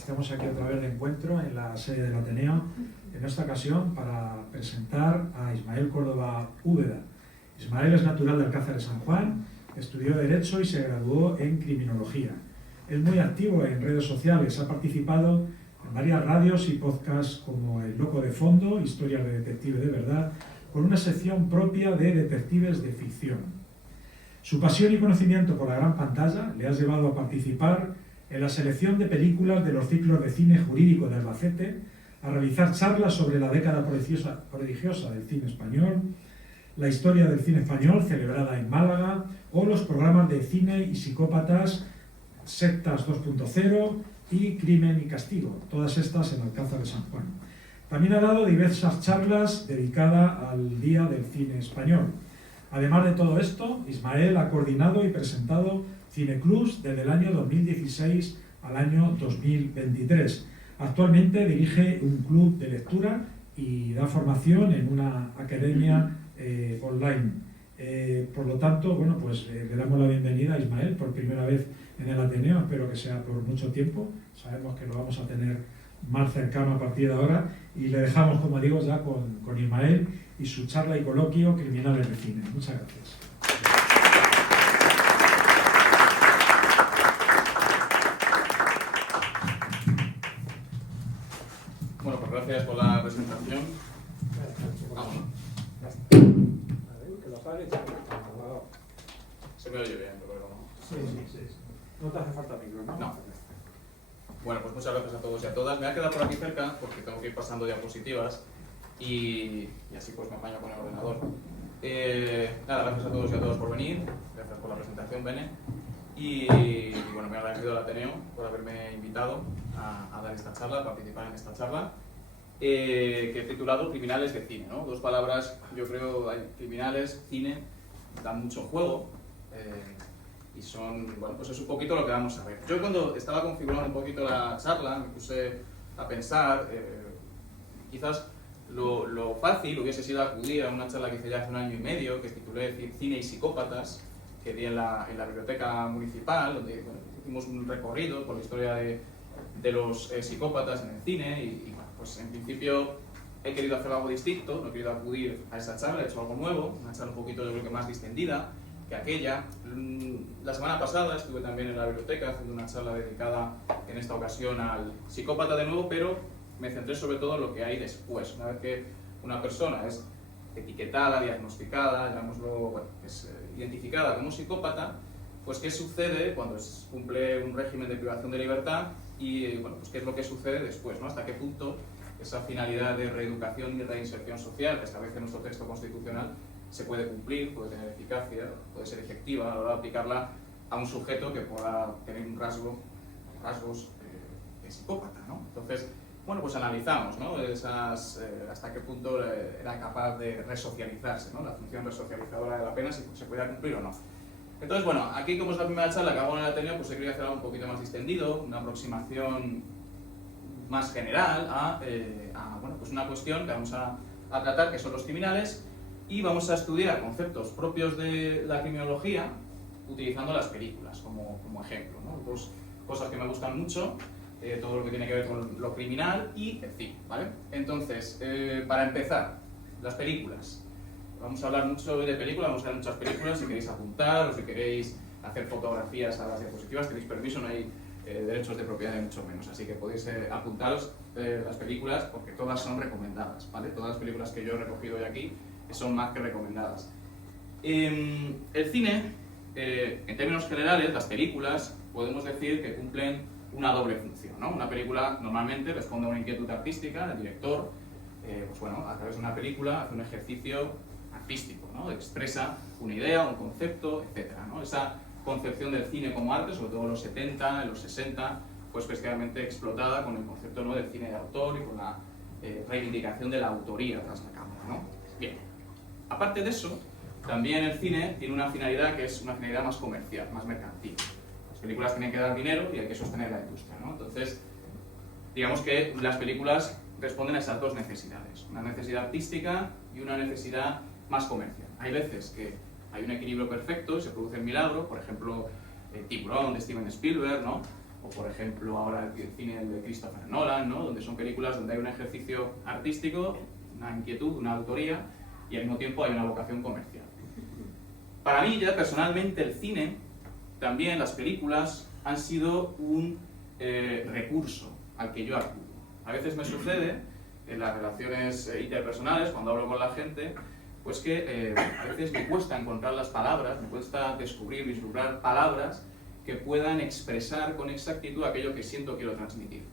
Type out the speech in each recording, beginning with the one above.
estemos aquí otra vez de encuentro en la sede del Ateneo, en esta ocasión para presentar a Ismael Córdoba Úbeda. Ismael es natural de Alcázar de San Juan, estudió Derecho y se graduó en Criminología. Es muy activo en redes sociales, ha participado en varias radios y podcasts como El Loco de Fondo, Historias de Detective de Verdad, con una sección propia de detectives de ficción. Su pasión y conocimiento por la gran pantalla le ha llevado a participar en la selección de películas de los ciclos de cine jurídico de Albacete, a realizar charlas sobre la década prodigiosa del cine español, la historia del cine español celebrada en Málaga o los programas de Cine y Psicópatas, Sectas 2.0 y Crimen y Castigo, todas estas en Alcázar de San Juan. También ha dado diversas charlas dedicadas al Día del Cine Español. Además de todo esto, Ismael ha coordinado y presentado Cineclubs desde el año 2016 al año 2023. Actualmente dirige un club de lectura y da formación en una academia online. Por lo tanto, bueno, pues le damos la bienvenida a Ismael por primera vez en el Ateneo, espero que sea por mucho tiempo. Sabemos que lo vamos a tener más cercano a partir de ahora y le dejamos, como digo, ya con Ismael y su charla y coloquio Criminales de Cine. Muchas gracias. Bueno, pues gracias por la presentación. Vámonos. Se me oye bien, pero no. Sí. No te hace falta micro, ¿no? No. Bueno, pues muchas gracias a todos y a todas. Me voy a quedar por aquí cerca porque tengo que ir pasando diapositivas y así pues me apaño con el ordenador. Nada, gracias a todos y a todas por venir. Gracias por la presentación, Bene. Y bueno, me agradecido al Ateneo por haberme invitado a dar esta charla, a participar en esta charla, que he titulado Criminales de Cine, ¿no? Dos palabras, yo creo, criminales, cine, dan mucho juego y son, bueno, pues es un poquito lo que vamos a ver. Yo cuando estaba configurando un poquito la charla me puse a pensar, quizás lo fácil hubiese sido acudir a una charla que hice ya hace un año y medio, que titulé Cine y Psicópatas, que di en la biblioteca municipal, donde bueno, hicimos un recorrido por la historia de los psicópatas en el cine y bueno, pues en principio he querido hacer algo distinto, no he querido acudir a esa charla, he hecho algo nuevo, una charla un poquito yo creo que más distendida que aquella. La semana pasada estuve también en la biblioteca haciendo una charla dedicada en esta ocasión al psicópata de nuevo, pero me centré sobre todo en lo que hay después. Una vez que una persona es etiquetada, diagnosticada, llamémoslo, bueno, es identificada como psicópata, pues qué sucede cuando cumple un régimen de privación de libertad y bueno, pues qué es lo que sucede después, ¿no? Hasta qué punto esa finalidad de reeducación y reinserción social que establece nuestro texto constitucional se puede cumplir, puede tener eficacia, puede ser efectiva a la hora de aplicarla a un sujeto que pueda tener rasgos de psicópata, ¿no? Entonces, bueno, pues analizamos, ¿no? Hasta qué punto era capaz de resocializarse, ¿no? La función resocializadora de la pena, si se podía cumplir o no. Entonces, bueno, aquí como es la primera charla que hago en el Ateneo, pues he querido hacer algo un poquito más distendido, una aproximación más general a bueno, pues una cuestión que vamos a tratar, que son los criminales, y vamos a estudiar conceptos propios de la criminología utilizando las películas como ejemplo, ¿no? Dos cosas que me gustan mucho, todo lo que tiene que ver con lo criminal y el cine, ¿vale? Entonces, para empezar, las películas. Vamos a hablar mucho de películas, vamos a ver muchas películas, si queréis apuntar o si queréis hacer fotografías a las diapositivas, tenéis permiso, no hay derechos de propiedad ni mucho menos, así que podéis apuntaros las películas porque todas son recomendadas, ¿vale? Todas las películas que yo he recogido hoy aquí son más que recomendadas. El cine, en términos generales, las películas, podemos decir que cumplen una doble función, ¿no? Una película normalmente responde a una inquietud artística, el director, pues bueno, a través de una película hace un ejercicio artístico, ¿no? Expresa una idea, un concepto, etc., ¿no? Esa concepción del cine como arte, sobre todo en los 70, en los 60, fue especialmente explotada con el concepto, ¿no?, del cine de autor y con la reivindicación de la autoría tras la cámara, ¿no? Bien, aparte de eso, también el cine tiene una finalidad que es una finalidad más comercial, más mercantil. Las películas tienen que dar dinero y hay que sostener la industria, ¿no? Entonces, digamos que las películas responden a esas dos necesidades, una necesidad artística y una necesidad más comercial. Hay veces que hay un equilibrio perfecto y se produce el milagro, por ejemplo, Tiburón de Steven Spielberg, ¿no? o por ejemplo ahora el cine de Christopher Nolan, ¿no? Donde son películas donde hay un ejercicio artístico, una inquietud, una autoría, y al mismo tiempo hay una vocación comercial. Para mí ya personalmente el cine, también las películas, han sido un recurso al que yo acudo. A veces me sucede en las relaciones interpersonales, cuando hablo con la gente, pues que a veces me cuesta encontrar las palabras, me cuesta descubrir, vislumbrar palabras que puedan expresar con exactitud aquello que siento quiero transmitir.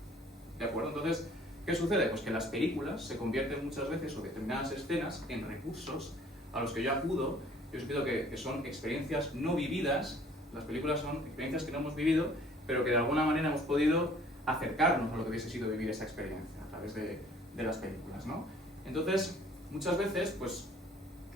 ¿De acuerdo? Entonces, ¿qué sucede? Pues que las películas se convierten muchas veces, o determinadas escenas, en recursos a los que yo acudo. Yo os pido que son experiencias no vividas. Las películas son experiencias que no hemos vivido, pero que de alguna manera hemos podido acercarnos a lo que hubiese sido vivir esa experiencia a través de las películas, ¿no? Entonces, muchas veces, pues,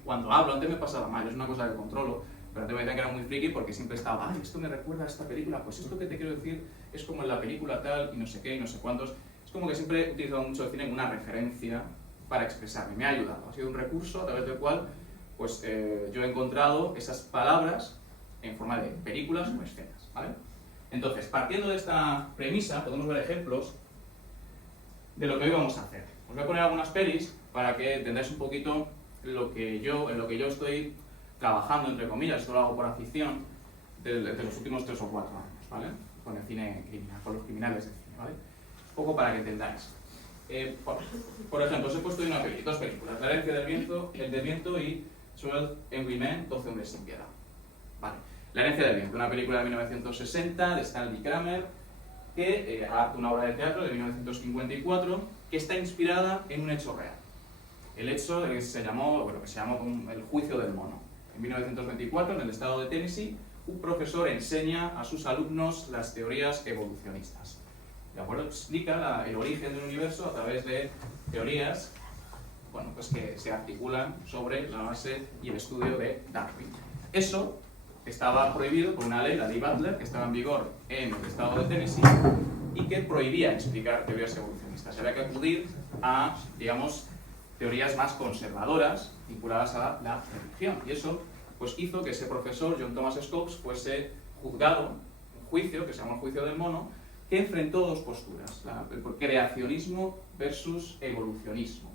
cuando hablo, antes me pasaba mal, es una cosa que controlo, pero antes me decían que era muy friki porque siempre estaba, ay, esto me recuerda a esta película, pues esto que te quiero decir es como en la película tal, y no sé qué, y no sé cuántos. Es como que siempre he utilizado mucho el cine como una referencia para expresarme, me ha ayudado, ha sido un recurso a través del cual pues, yo he encontrado esas palabras en forma de películas o escenas, ¿vale? Entonces, partiendo de esta premisa, podemos ver ejemplos de lo que hoy vamos a hacer. Os voy a poner algunas pelis para que entendáis un poquito en lo que yo estoy trabajando, entre comillas, esto lo hago por afición, de los últimos 3 o 4 años, ¿vale? Con el cine criminal, con los criminales del cine, ¿vale? Un poco para que entendáis. Por ejemplo, os he puesto dos películas, La herencia del viento y 12 Angry Men, 12 hombres sin piedad. Vale. La herencia del viento, una película de 1960 de Stanley Kramer, que adapta una obra de teatro de 1954 que está inspirada en un hecho real. El hecho que se llamó como el juicio del mono. En 1924, en el estado de Tennessee, un profesor enseña a sus alumnos las teorías evolucionistas. ¿De acuerdo? Explica el origen del universo a través de teorías, bueno, pues que se articulan sobre la base y el estudio de Darwin. Eso estaba prohibido por una ley, la ley Butler, que estaba en vigor en el estado de Tennessee y que prohibía explicar teorías evolucionistas. Había que acudir a, digamos, teorías más conservadoras vinculadas a la religión. Y eso pues, hizo que ese profesor, John Thomas Scopes, fuese juzgado en juicio, que se llama el juicio del mono, que enfrentó dos posturas, el creacionismo versus evolucionismo.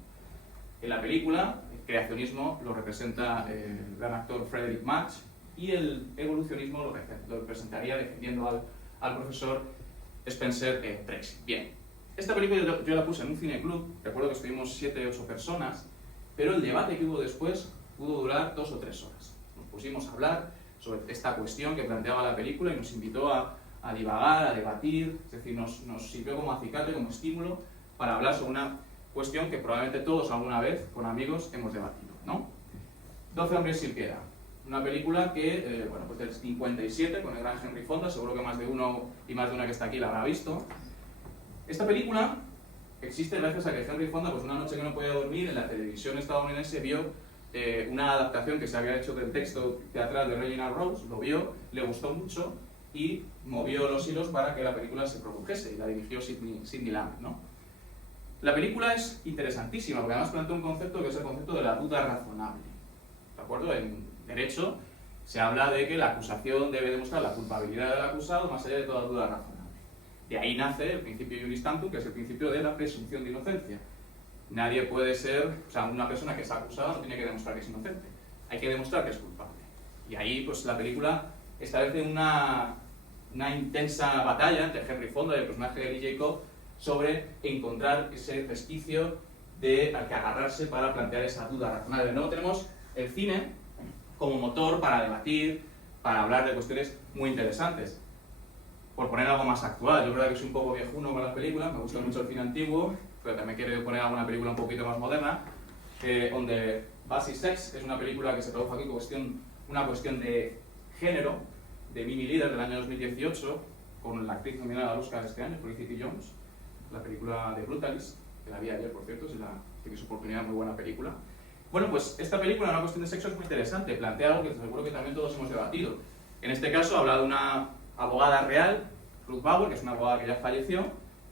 En la película, el creacionismo lo representa el gran actor Frederick March y el evolucionismo lo representaría defendiendo al profesor Spencer Tracy. Bien, esta película yo la puse en un cineclub, recuerdo que estuvimos 7 o 8 personas, pero el debate que hubo después pudo durar 2 o 3 horas. Nos pusimos a hablar sobre esta cuestión que planteaba la película y nos invitó a divagar, a debatir, es decir, nos sirvió como acicate, como estímulo para hablar sobre una cuestión que probablemente todos alguna vez con amigos hemos debatido, ¿no? 12 hombres sin piedad, una película que, bueno, pues del 57, con el gran Henry Fonda, seguro que más de uno y más de una que está aquí la habrá visto. Esta película existe gracias a que Henry Fonda, pues una noche que no podía dormir, en la televisión estadounidense vio una adaptación que se había hecho del texto teatral de Reginald Rose, lo vio, le gustó mucho y movió los hilos para que la película se produjese, y la dirigió Sidney Lumet, ¿no? La película es interesantísima, porque además plantea un concepto que es el concepto de la duda razonable, ¿de acuerdo? En derecho se habla de que la acusación debe demostrar la culpabilidad del acusado más allá de toda duda razonable. De ahí nace el principio iuris tantum, que es el principio de la presunción de inocencia. Nadie puede ser, o sea, una persona que es acusada no tiene que demostrar que es inocente, hay que demostrar que es culpable. Y ahí, pues, la película establece una intensa batalla entre Henry Fonda y el personaje de Lee Jacob sobre encontrar ese resquicio al que agarrarse para plantear esa duda razonable. De nuevo tenemos el cine como motor para debatir, para hablar de cuestiones muy interesantes. Por poner algo más actual, yo creo que soy un poco viejuno con las películas, me gusta mucho el cine antiguo, pero también quiero poner alguna película un poquito más moderna, donde Basic Sex es una película que se produjo aquí con una cuestión de género, de Mimi Leader del año 2018, con la actriz nominada al Oscar este año, Felicity Jones, la película de Brutalist, que la vi ayer, por cierto, tiene su oportunidad, muy buena película. Bueno, pues esta película, una cuestión de sexo, es muy interesante, plantea algo que seguro que también todos hemos debatido. En este caso habla de una abogada real, Ruth Bauer, que es una abogada que ya falleció,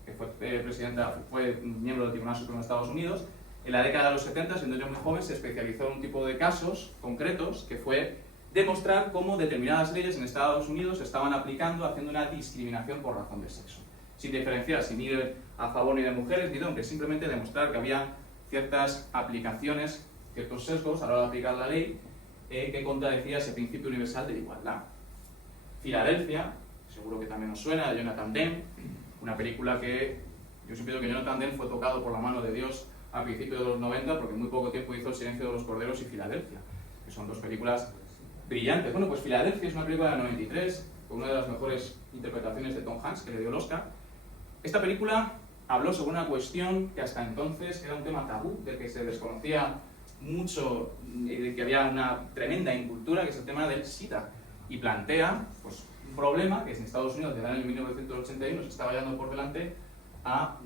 que fue miembro del Tribunal Supremo de Estados Unidos. En la década de los 70, siendo yo muy joven, se especializó en un tipo de casos concretos, que fue demostrar cómo determinadas leyes en Estados Unidos se estaban aplicando haciendo una discriminación por razón de sexo, sin diferenciar sin ir a favor ni de mujeres ni de hombres, simplemente demostrar que había ciertas aplicaciones, ciertos sesgos a la hora de aplicar la ley que contradecía ese principio universal de igualdad. Filadelfia, seguro que también os suena, de Jonathan Demme, una película que yo siempre digo que Jonathan Demme fue tocado por la mano de Dios a principios de los 90 porque en muy poco tiempo hizo El silencio de los corderos y Filadelfia, que son dos películas brillantes. Bueno, pues Filadelfia es una película del 93, con una de las mejores interpretaciones de Tom Hanks, que le dio el Oscar. Esta película habló sobre una cuestión que hasta entonces era un tema tabú, del que se desconocía mucho y de que había una tremenda incultura, que es el tema del SIDA, y plantea pues, un problema que en Estados Unidos desde el año 1981 se estaba llevando por delante a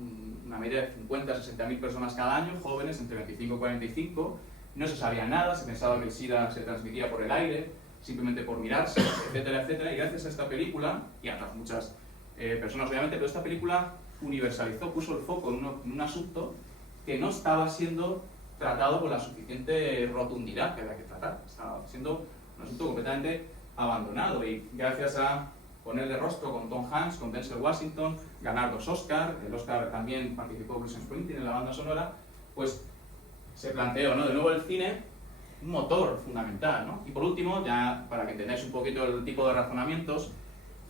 una media de 50 a 60.000 personas cada año, jóvenes entre 25 y 45, no se sabía nada, se pensaba que el SIDA se transmitía por el aire, simplemente por mirarse, etcétera, etcétera, y gracias a esta película, y a otras muchas personas obviamente, pero esta película universalizó, puso el foco en un asunto que no estaba siendo tratado con la suficiente rotundidad que había que tratar, estaba siendo un asunto completamente abandonado, y gracias a ponerle rostro con Tom Hanks, con Denzel Washington, ganar 2 Oscars, el Oscar también participó Bruce Springsteen en la banda sonora, pues se planteó, ¿no?, de nuevo el cine un motor fundamental, ¿no? Y por último, ya para que entendáis un poquito el tipo de razonamientos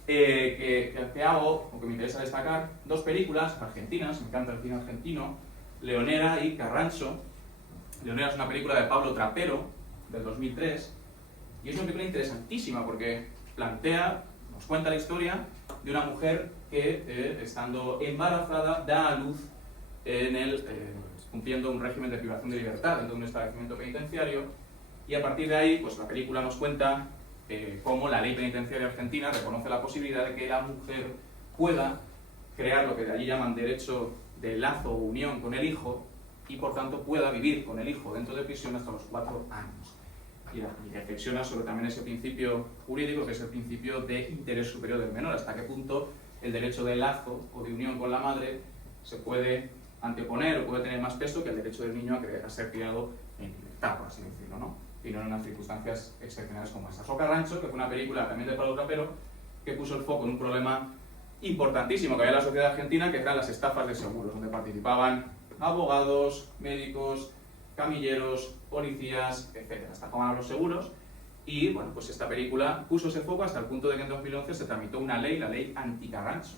que hago, o que me interesa destacar, 2 películas argentinas, me encanta el cine argentino, Leonera y Carrancho. Leonera es una película de Pablo Trapero, del 2003, y es una película interesantísima porque nos cuenta la historia de una mujer que, estando embarazada, da a luz cumpliendo un régimen de privación de libertad dentro de un establecimiento penitenciario, y a partir de ahí, pues la película nos cuenta cómo la ley penitenciaria argentina reconoce la posibilidad de que la mujer pueda crear lo que de allí llaman derecho de lazo o unión con el hijo, y por tanto pueda vivir con el hijo dentro de prisión hasta los 4 años. Y reflexiona sobre también ese principio jurídico, que es el principio de interés superior del menor, hasta qué punto el derecho de lazo o de unión con la madre se puede anteponer o puede tener más peso que el derecho del niño a ser criado en libertad, por así decirlo, ¿no? Y no en unas circunstancias excepcionales como estas. O Carrancho, que fue una película también de Pablo Trapero, que puso el foco en un problema importantísimo que había en la sociedad argentina, que eran las estafas de seguros, donde participaban abogados, médicos, camilleros, policías, etc. Estafaban a los seguros, y bueno, pues esta película puso ese foco hasta el punto de que en 2011 se tramitó una ley, la ley anti-Carrancho,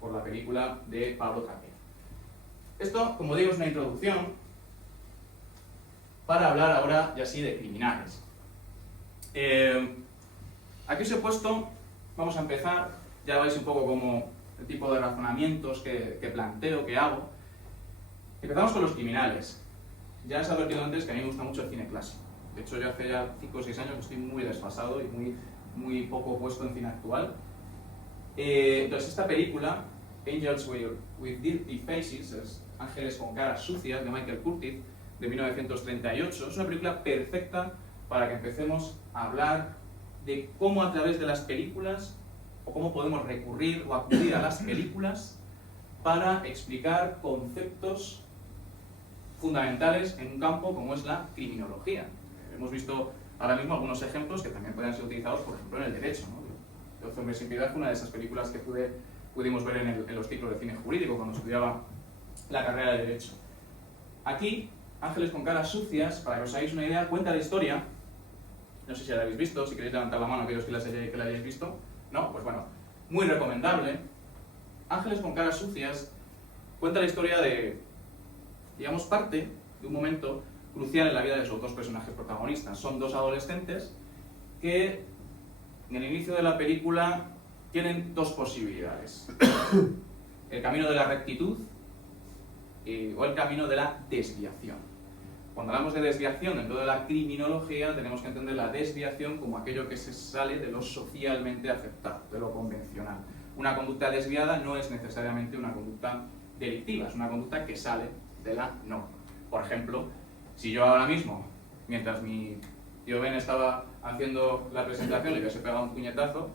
por la película de Pablo Trapero. Esto, como digo, es una introducción para hablar ahora ya sí de criminales. Aquí os he puesto, vamos a empezar, ya veis un poco como el tipo de razonamientos que planteo, que hago. Empezamos con los criminales. Ya os he advertido antes que a mí me gusta mucho el cine clásico. De hecho, yo hace ya 5 o 6 años que estoy muy desfasado y muy poco puesto en cine actual. Entonces, esta película, Angels with Dirty Faces, es Ángeles con caras sucias, de Michael Curtiz, de 1938, es una película perfecta para que empecemos a hablar de cómo a través de las películas, o cómo podemos recurrir o acudir a las películas para explicar conceptos fundamentales en un campo como es la criminología. Hemos visto ahora mismo algunos ejemplos que también pueden ser utilizados, por ejemplo, en el derecho, ¿no? 12 hombres sin piedad fue una de esas películas que pudimos ver en los ciclos de cine jurídico cuando estudiaba la carrera de Derecho. Aquí, Ángeles con caras sucias, para que os hagáis una idea, cuenta la historia, no sé si la habéis visto, si queréis levantar la mano aquellos que la hayáis visto, no, pues bueno, muy recomendable. Ángeles con caras sucias cuenta la historia de, digamos, parte de un momento crucial en la vida de esos 2 personajes protagonistas. Son 2 adolescentes que en el inicio de la película tienen 2 posibilidades: el camino de la rectitud o el camino de la desviación. Cuando hablamos de desviación dentro de la criminología, tenemos que entender la desviación como aquello que se sale de lo socialmente aceptado, de lo convencional. Una conducta desviada no es necesariamente una conducta delictiva, es una conducta que sale de la norma. Por ejemplo, si yo ahora mismo, mientras mi tío Ben estaba haciendo la presentación, le hubiese pegado un puñetazo,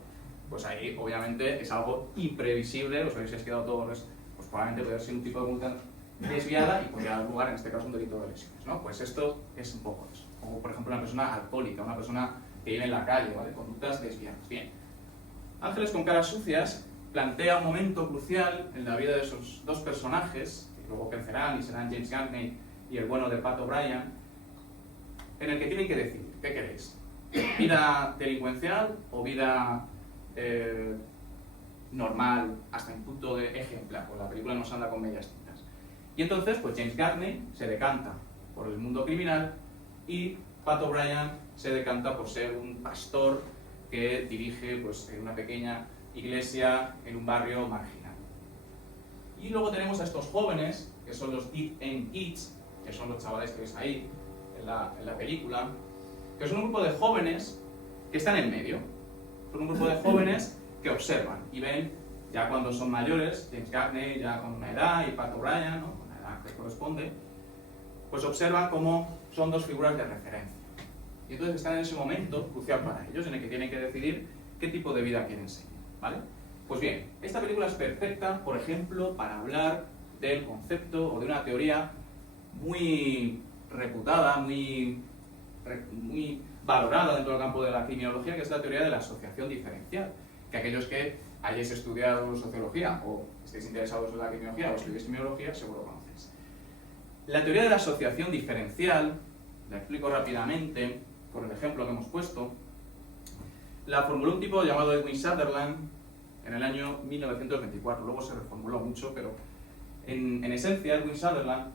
pues ahí obviamente es algo imprevisible, os habéis quedado todos, pues probablemente podría ser un tipo de conducta desviada y podría dar lugar en este caso un delito de lesiones, ¿no? Pues esto es un poco eso. Como por ejemplo una persona alcohólica, una persona que vive en la calle, ¿vale? Conductas desviadas. Bien. Ángeles con caras sucias plantea un momento crucial en la vida de esos dos personajes, que luego crecerán y serán James Gaffney y el bueno de Pat O'Brien, en el que tienen que decidir, ¿qué queréis? ¿Vida delincuencial o vida normal hasta un punto de ejemplar? Pues la película nos anda con medias tintas. Y entonces, pues James Gaffney se decanta por el mundo criminal y Pat O'Brien se decanta por ser un pastor que dirige pues, en una pequeña iglesia en un barrio marginal. Y luego tenemos a estos jóvenes, que son los Deep End Kids, que son los chavales que veis ahí en la película, que son un grupo de jóvenes que están en medio. Son un grupo de jóvenes que observan y ven, ya cuando son mayores, James Gaffney ya con una edad y Pat O'Brien, ¿no? Con la edad que corresponde, pues observan cómo son dos figuras de referencia. Y entonces están en ese momento crucial para ellos, en el que tienen que decidir qué tipo de vida quieren seguir, ¿vale? Pues bien, esta película es perfecta, por ejemplo, para hablar del concepto o de una teoría muy reputada, muy valorada dentro del campo de la criminología, que es la teoría de la asociación diferencial, que aquellos que hayáis estudiado sociología o estéis interesados en la criminología o estudiáis criminología seguro conocéis. La teoría de la asociación diferencial, la explico rápidamente por el ejemplo que hemos puesto, la formuló un tipo llamado Edwin Sutherland en el año 1924, luego se reformuló mucho, pero en esencia Edwin Sutherland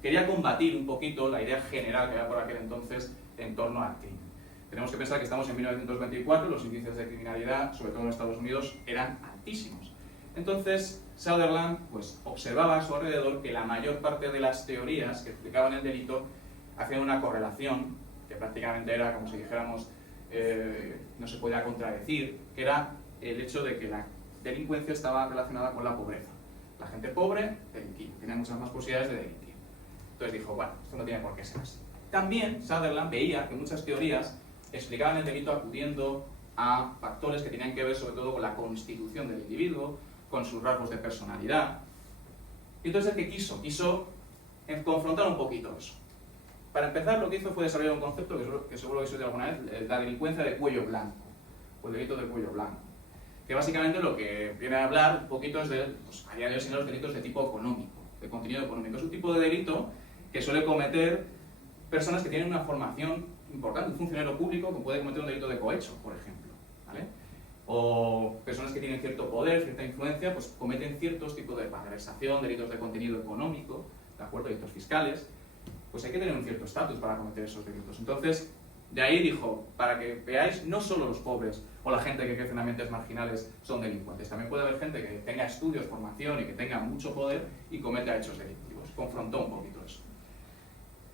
quería combatir un poquito la idea general que había por aquel entonces en torno al crimen. Tenemos que pensar que estamos en 1924 y los índices de criminalidad, sobre todo en Estados Unidos, eran altísimos. Entonces, Sutherland pues, observaba a su alrededor que la mayor parte de las teorías que explicaban el delito hacían una correlación, que prácticamente era, como si dijéramos, no se podía contradecir, que era el hecho de que la delincuencia estaba relacionada con la pobreza. La gente pobre delinquía, tenía muchas más posibilidades de delinquir. Entonces dijo, bueno, esto no tiene por qué ser así. También Sutherland veía que muchas teorías explicaban el delito acudiendo a factores que tenían que ver sobre todo con la constitución del individuo, con sus rasgos de personalidad. Y entonces el que quiso confrontar un poquito eso. Para empezar, lo que hizo fue desarrollar un concepto que seguro que habéis oído alguna vez, la delincuencia de cuello blanco, o el delito de cuello blanco, que básicamente lo que viene a hablar un poquito es de, pues, a día de hoy, los delitos de tipo económico, de contenido económico. Es un tipo de delito que suele cometer personas que tienen una formación importante, un funcionario público que puede cometer un delito de cohecho, por ejemplo, ¿vale? O personas que tienen cierto poder, cierta influencia, pues cometen ciertos tipos de malversación, delitos de contenido económico, ¿de acuerdo? Delitos fiscales. Pues hay que tener un cierto estatus para cometer esos delitos. Entonces, de ahí dijo, para que veáis, no solo los pobres o la gente que crece en ambientes marginales son delincuentes, también puede haber gente que tenga estudios, formación y que tenga mucho poder y cometa hechos delictivos. Confrontó un poquito eso.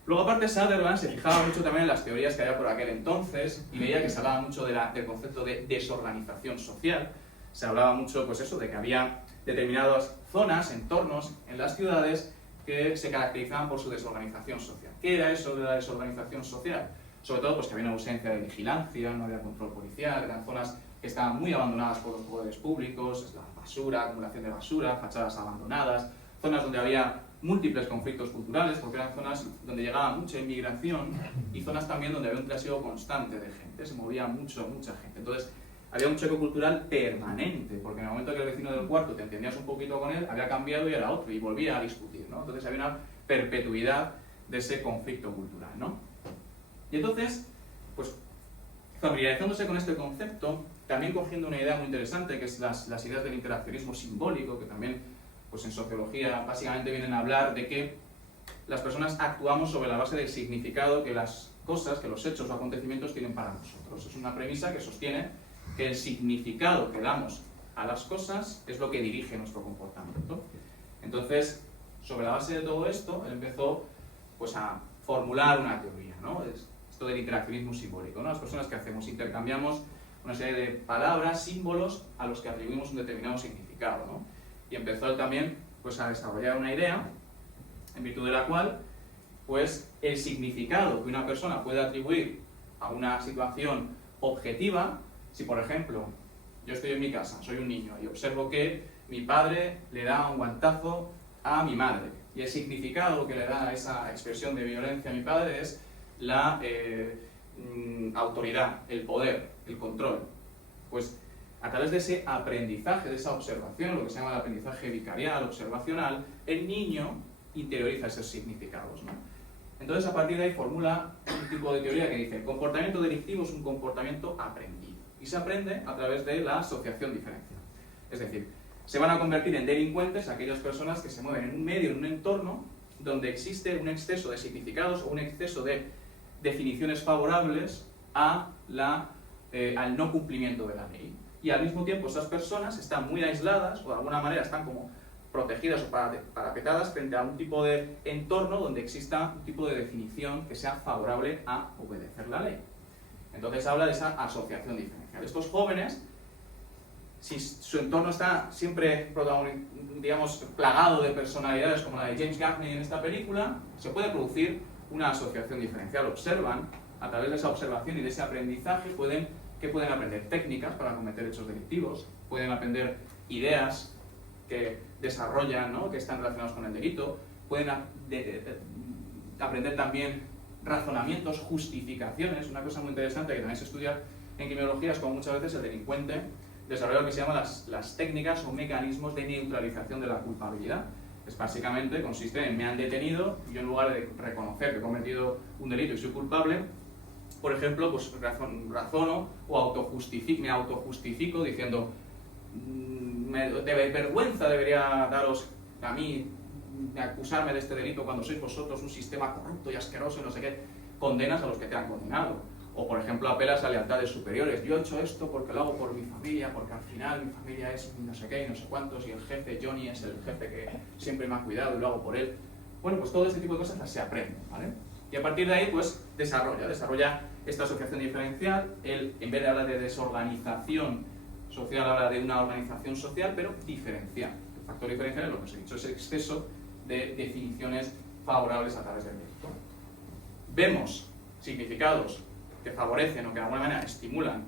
Luego, aparte, Sutherland se fijaba mucho también en las teorías que había por aquel entonces y veía que se hablaba mucho del concepto de desorganización social. Se hablaba mucho, pues eso, de que había determinadas zonas, entornos en las ciudades que se caracterizaban por su desorganización social. ¿Qué era eso de la desorganización social? Sobre todo pues que había una ausencia de vigilancia, no había control policial, eran zonas que estaban muy abandonadas por los poderes públicos, la basura, acumulación de basura, fachadas abandonadas, zonas donde había múltiples conflictos culturales, porque eran zonas donde llegaba mucha inmigración y zonas también donde había un trasiego constante de gente, se movía mucha gente. Entonces, había un choque cultural permanente, porque en el momento que el vecino del cuarto te entendías un poquito con él, había cambiado y era otro, y volvía a discutir, ¿no? Entonces había una perpetuidad de ese conflicto cultural, ¿no? Y entonces, pues, familiarizándose con este concepto, también cogiendo una idea muy interesante, que es las ideas del interaccionismo simbólico, que también, pues en sociología, básicamente vienen a hablar de que las personas actuamos sobre la base del significado que las cosas, que los hechos o acontecimientos tienen para nosotros. Es una premisa que sostiene que el significado que damos a las cosas es lo que dirige nuestro comportamiento. Entonces, sobre la base de todo esto, él empezó pues, a formular una teoría, ¿no? Esto del interaccionismo simbólico, ¿no? Las personas que hacemos, intercambiamos una serie de palabras, símbolos, a los que atribuimos un determinado significado, ¿no? Y empezó él también pues, a desarrollar una idea, en virtud de la cual pues, el significado que una persona puede atribuir a una situación objetiva. Si, por ejemplo, yo estoy en mi casa, soy un niño, y observo que mi padre le da un guantazo a mi madre, y el significado que le da a esa expresión de violencia a mi padre es la autoridad, el poder, el control. Pues a través de ese aprendizaje, de esa observación, lo que se llama el aprendizaje vicarial, observacional, el niño interioriza esos significados, ¿no? Entonces, a partir de ahí formula un tipo de teoría que dice: el comportamiento delictivo es un comportamiento aprendido y se aprende a través de la asociación diferencial. Es decir, se van a convertir en delincuentes aquellas personas que se mueven en un medio, en un entorno donde existe un exceso de significados o un exceso de definiciones favorables al no cumplimiento de la ley. Y al mismo tiempo esas personas están muy aisladas o de alguna manera están como protegidas o parapetadas frente a un tipo de entorno donde exista un tipo de definición que sea favorable a obedecer la ley. Entonces habla de esa asociación diferencial. Estos jóvenes, si su entorno está siempre, digamos, plagado de personalidades como la de James Gaffney en esta película, se puede producir una asociación diferencial. Observan, a través de esa observación y de ese aprendizaje, que pueden aprender técnicas para cometer hechos delictivos, pueden aprender ideas que desarrollan, ¿no?, que están relacionados con el delito, pueden aprender también razonamientos, justificaciones. Una cosa muy interesante que también se estudia en criminología es como muchas veces el delincuente desarrolla lo que se llama las técnicas o mecanismos de neutralización de la culpabilidad. Es básicamente, consiste en: me han detenido, y yo en lugar de reconocer que he cometido un delito y soy culpable, por ejemplo, pues razono o me autojustifico diciendo: de vergüenza debería daros a mí acusarme de este delito cuando sois vosotros un sistema corrupto y asqueroso y no sé qué. Condenas a los que te han condenado. O, por ejemplo, apelas a lealtades superiores. Yo he hecho esto porque lo hago por mi familia, porque al final mi familia es no sé qué y no sé cuántos, y el jefe Johnny es el jefe que siempre me ha cuidado y lo hago por él. Bueno, pues todo este tipo de cosas se aprenden, ¿vale? Y a partir de ahí, pues, desarrolla esta asociación diferencial. Él, en vez de hablar de desorganización social, habla de una organización social, pero diferencial. El factor diferencial es lo que os he dicho, es el exceso de definiciones favorables a través del delito. Vemos significados que favorecen o que de alguna manera estimulan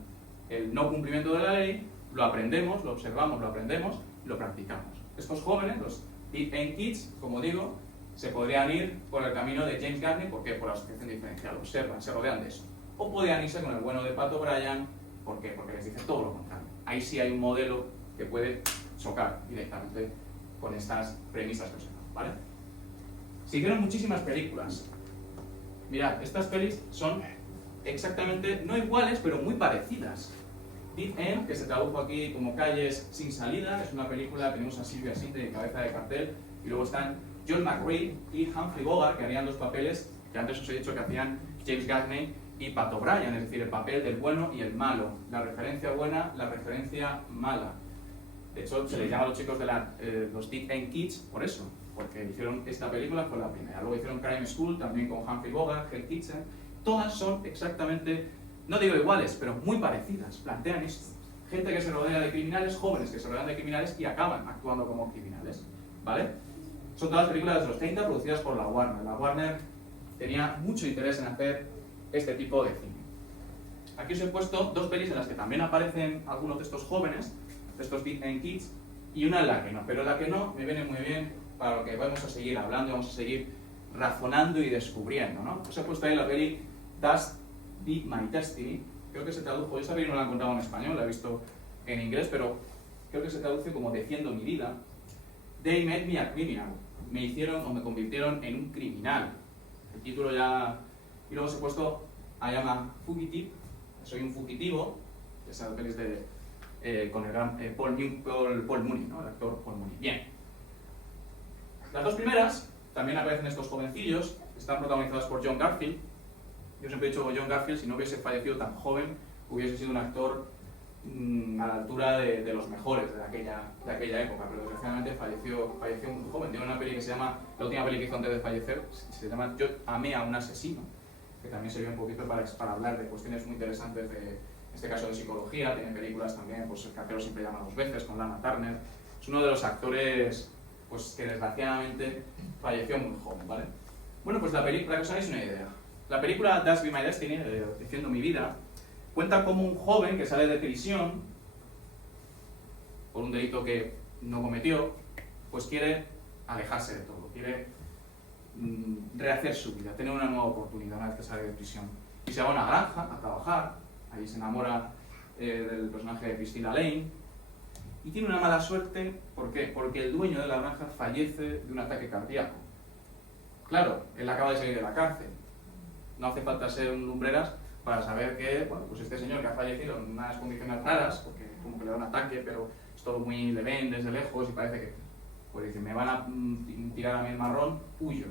el no cumplimiento de la ley, lo aprendemos, lo observamos, lo aprendemos y lo practicamos. Estos jóvenes, los Deep End Kids, como digo, se podrían ir por el camino de James Gaffney, ¿por qué? Por la asociación diferencial, observan, se rodean de eso. O podrían irse con el bueno de Pat O'Brien, ¿por qué? Porque les dice todo lo contrario. Ahí sí hay un modelo que puede chocar directamente con estas premisas que os he dado, ¿vale? Se hicieron muchísimas películas. Mirad, estas pelis son exactamente, no iguales, pero muy parecidas. Deep End, que se tradujo aquí como Calles sin salida, es una película, tenemos a Silvia Sinte de cabeza de cartel, y luego están John McRae y Humphrey Bogart, que harían los papeles que antes os he dicho que hacían James Gaffney y Pat O'Brien, es decir, el papel del bueno y el malo, la referencia buena, la referencia mala. De hecho, se les llama a los chicos de los Deep End Kids por eso, porque hicieron esta película, fue la primera. Luego hicieron Crime School, también con Humphrey Bogart, Hell Kitchen. Todas son exactamente, no digo iguales, pero muy parecidas. Plantean esto. Gente que se rodea de criminales, jóvenes que se rodean de criminales y acaban actuando como criminales, ¿vale? Son todas películas de los 30 producidas por la Warner. La Warner tenía mucho interés en hacer este tipo de cine. Aquí os he puesto dos pelis en las que también aparecen algunos de estos jóvenes, de estos Deep End Kids, y una en la que no. Pero la que no me viene muy bien para lo que vamos a seguir hablando y vamos a seguir razonando y descubriendo, ¿no? Os he puesto ahí la peli Dust Be My Destiny. Creo que se tradujo, esta peli no la he encontrado en español, la he visto en inglés, pero creo que se traduce como Defiendo mi vida. They made me a criminal. Me hicieron o me convirtieron en un criminal. El título ya... Y luego os he puesto I am a fugitive, soy un fugitivo, esa peli es de, con el gran Paul Mooney, ¿no? El actor Paul Mooney. Bien. Las dos primeras también aparecen estos jovencillos, están protagonizadas por John Garfield. Yo siempre he dicho que John Garfield, si no hubiese fallecido tan joven, hubiese sido un actor a la altura de los mejores de aquella época, pero desgraciadamente falleció muy joven. Tiene una peli que se llama, la última peli que hizo antes de fallecer, se llama Yo amé a un asesino, que también sirve un poquito para hablar de cuestiones muy interesantes de, en este caso, de psicología. Tiene películas también, pues El cartero siempre llama dos veces, con Lana Turner. Es uno de los actores pues que desgraciadamente falleció muy joven, ¿vale? Bueno, pues la película, para que os hagáis una idea, la película Dust Be My Destiny, Defiendo mi vida, cuenta como un joven que sale de prisión por un delito que no cometió, pues quiere alejarse de todo, quiere rehacer su vida, tener una nueva oportunidad una vez que sale de prisión. y se va a una granja a trabajar. Ahí se enamora del personaje de Priscilla Lane. Y tiene una mala suerte, ¿por qué? Porque el dueño de la granja fallece de un ataque cardíaco. Claro, él acaba de salir de la cárcel. No hace falta ser un lumbreras para saber que, bueno, pues este señor que ha fallecido en unas condiciones raras, porque como que le da un ataque, pero es todo muy, le ven desde lejos y parece que, pues dice, me van a tirar a mí el marrón, huyo.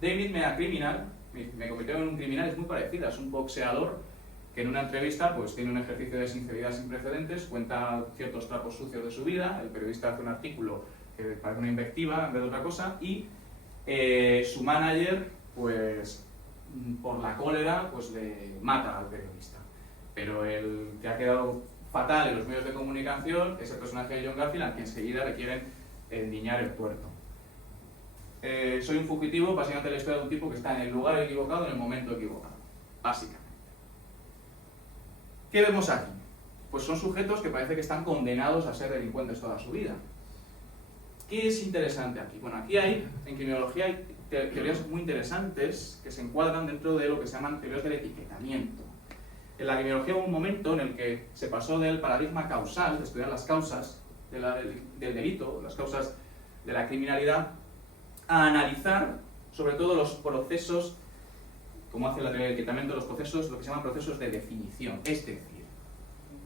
David me convirtió en un criminal, es muy parecida, es un boxeador que en una entrevista pues tiene un ejercicio de sinceridad sin precedentes, cuenta ciertos trapos sucios de su vida, el periodista hace un artículo que parece una invectiva en vez de otra cosa, y su manager, pues por la cólera, pues le mata al periodista. Pero el que ha quedado fatal en los medios de comunicación es el personaje de John Garfield, al que enseguida le quieren endiñar el tuerto. Soy un fugitivo, básicamente la historia de un tipo que está en el lugar equivocado, en el momento equivocado, básicamente. ¿Qué vemos aquí? Pues son sujetos que parece que están condenados a ser delincuentes toda su vida. ¿Qué es interesante aquí? Bueno, aquí hay, en criminología, hay teorías muy interesantes que se encuadran dentro de lo que se llaman teorías del etiquetamiento. En la criminología hubo un momento en el que se pasó del paradigma causal, de estudiar las causas del delito, las causas de la criminalidad, a analizar sobre todo los procesos, como hace la teoría del etiquetamiento, los procesos, lo que se llaman procesos de definición, es decir,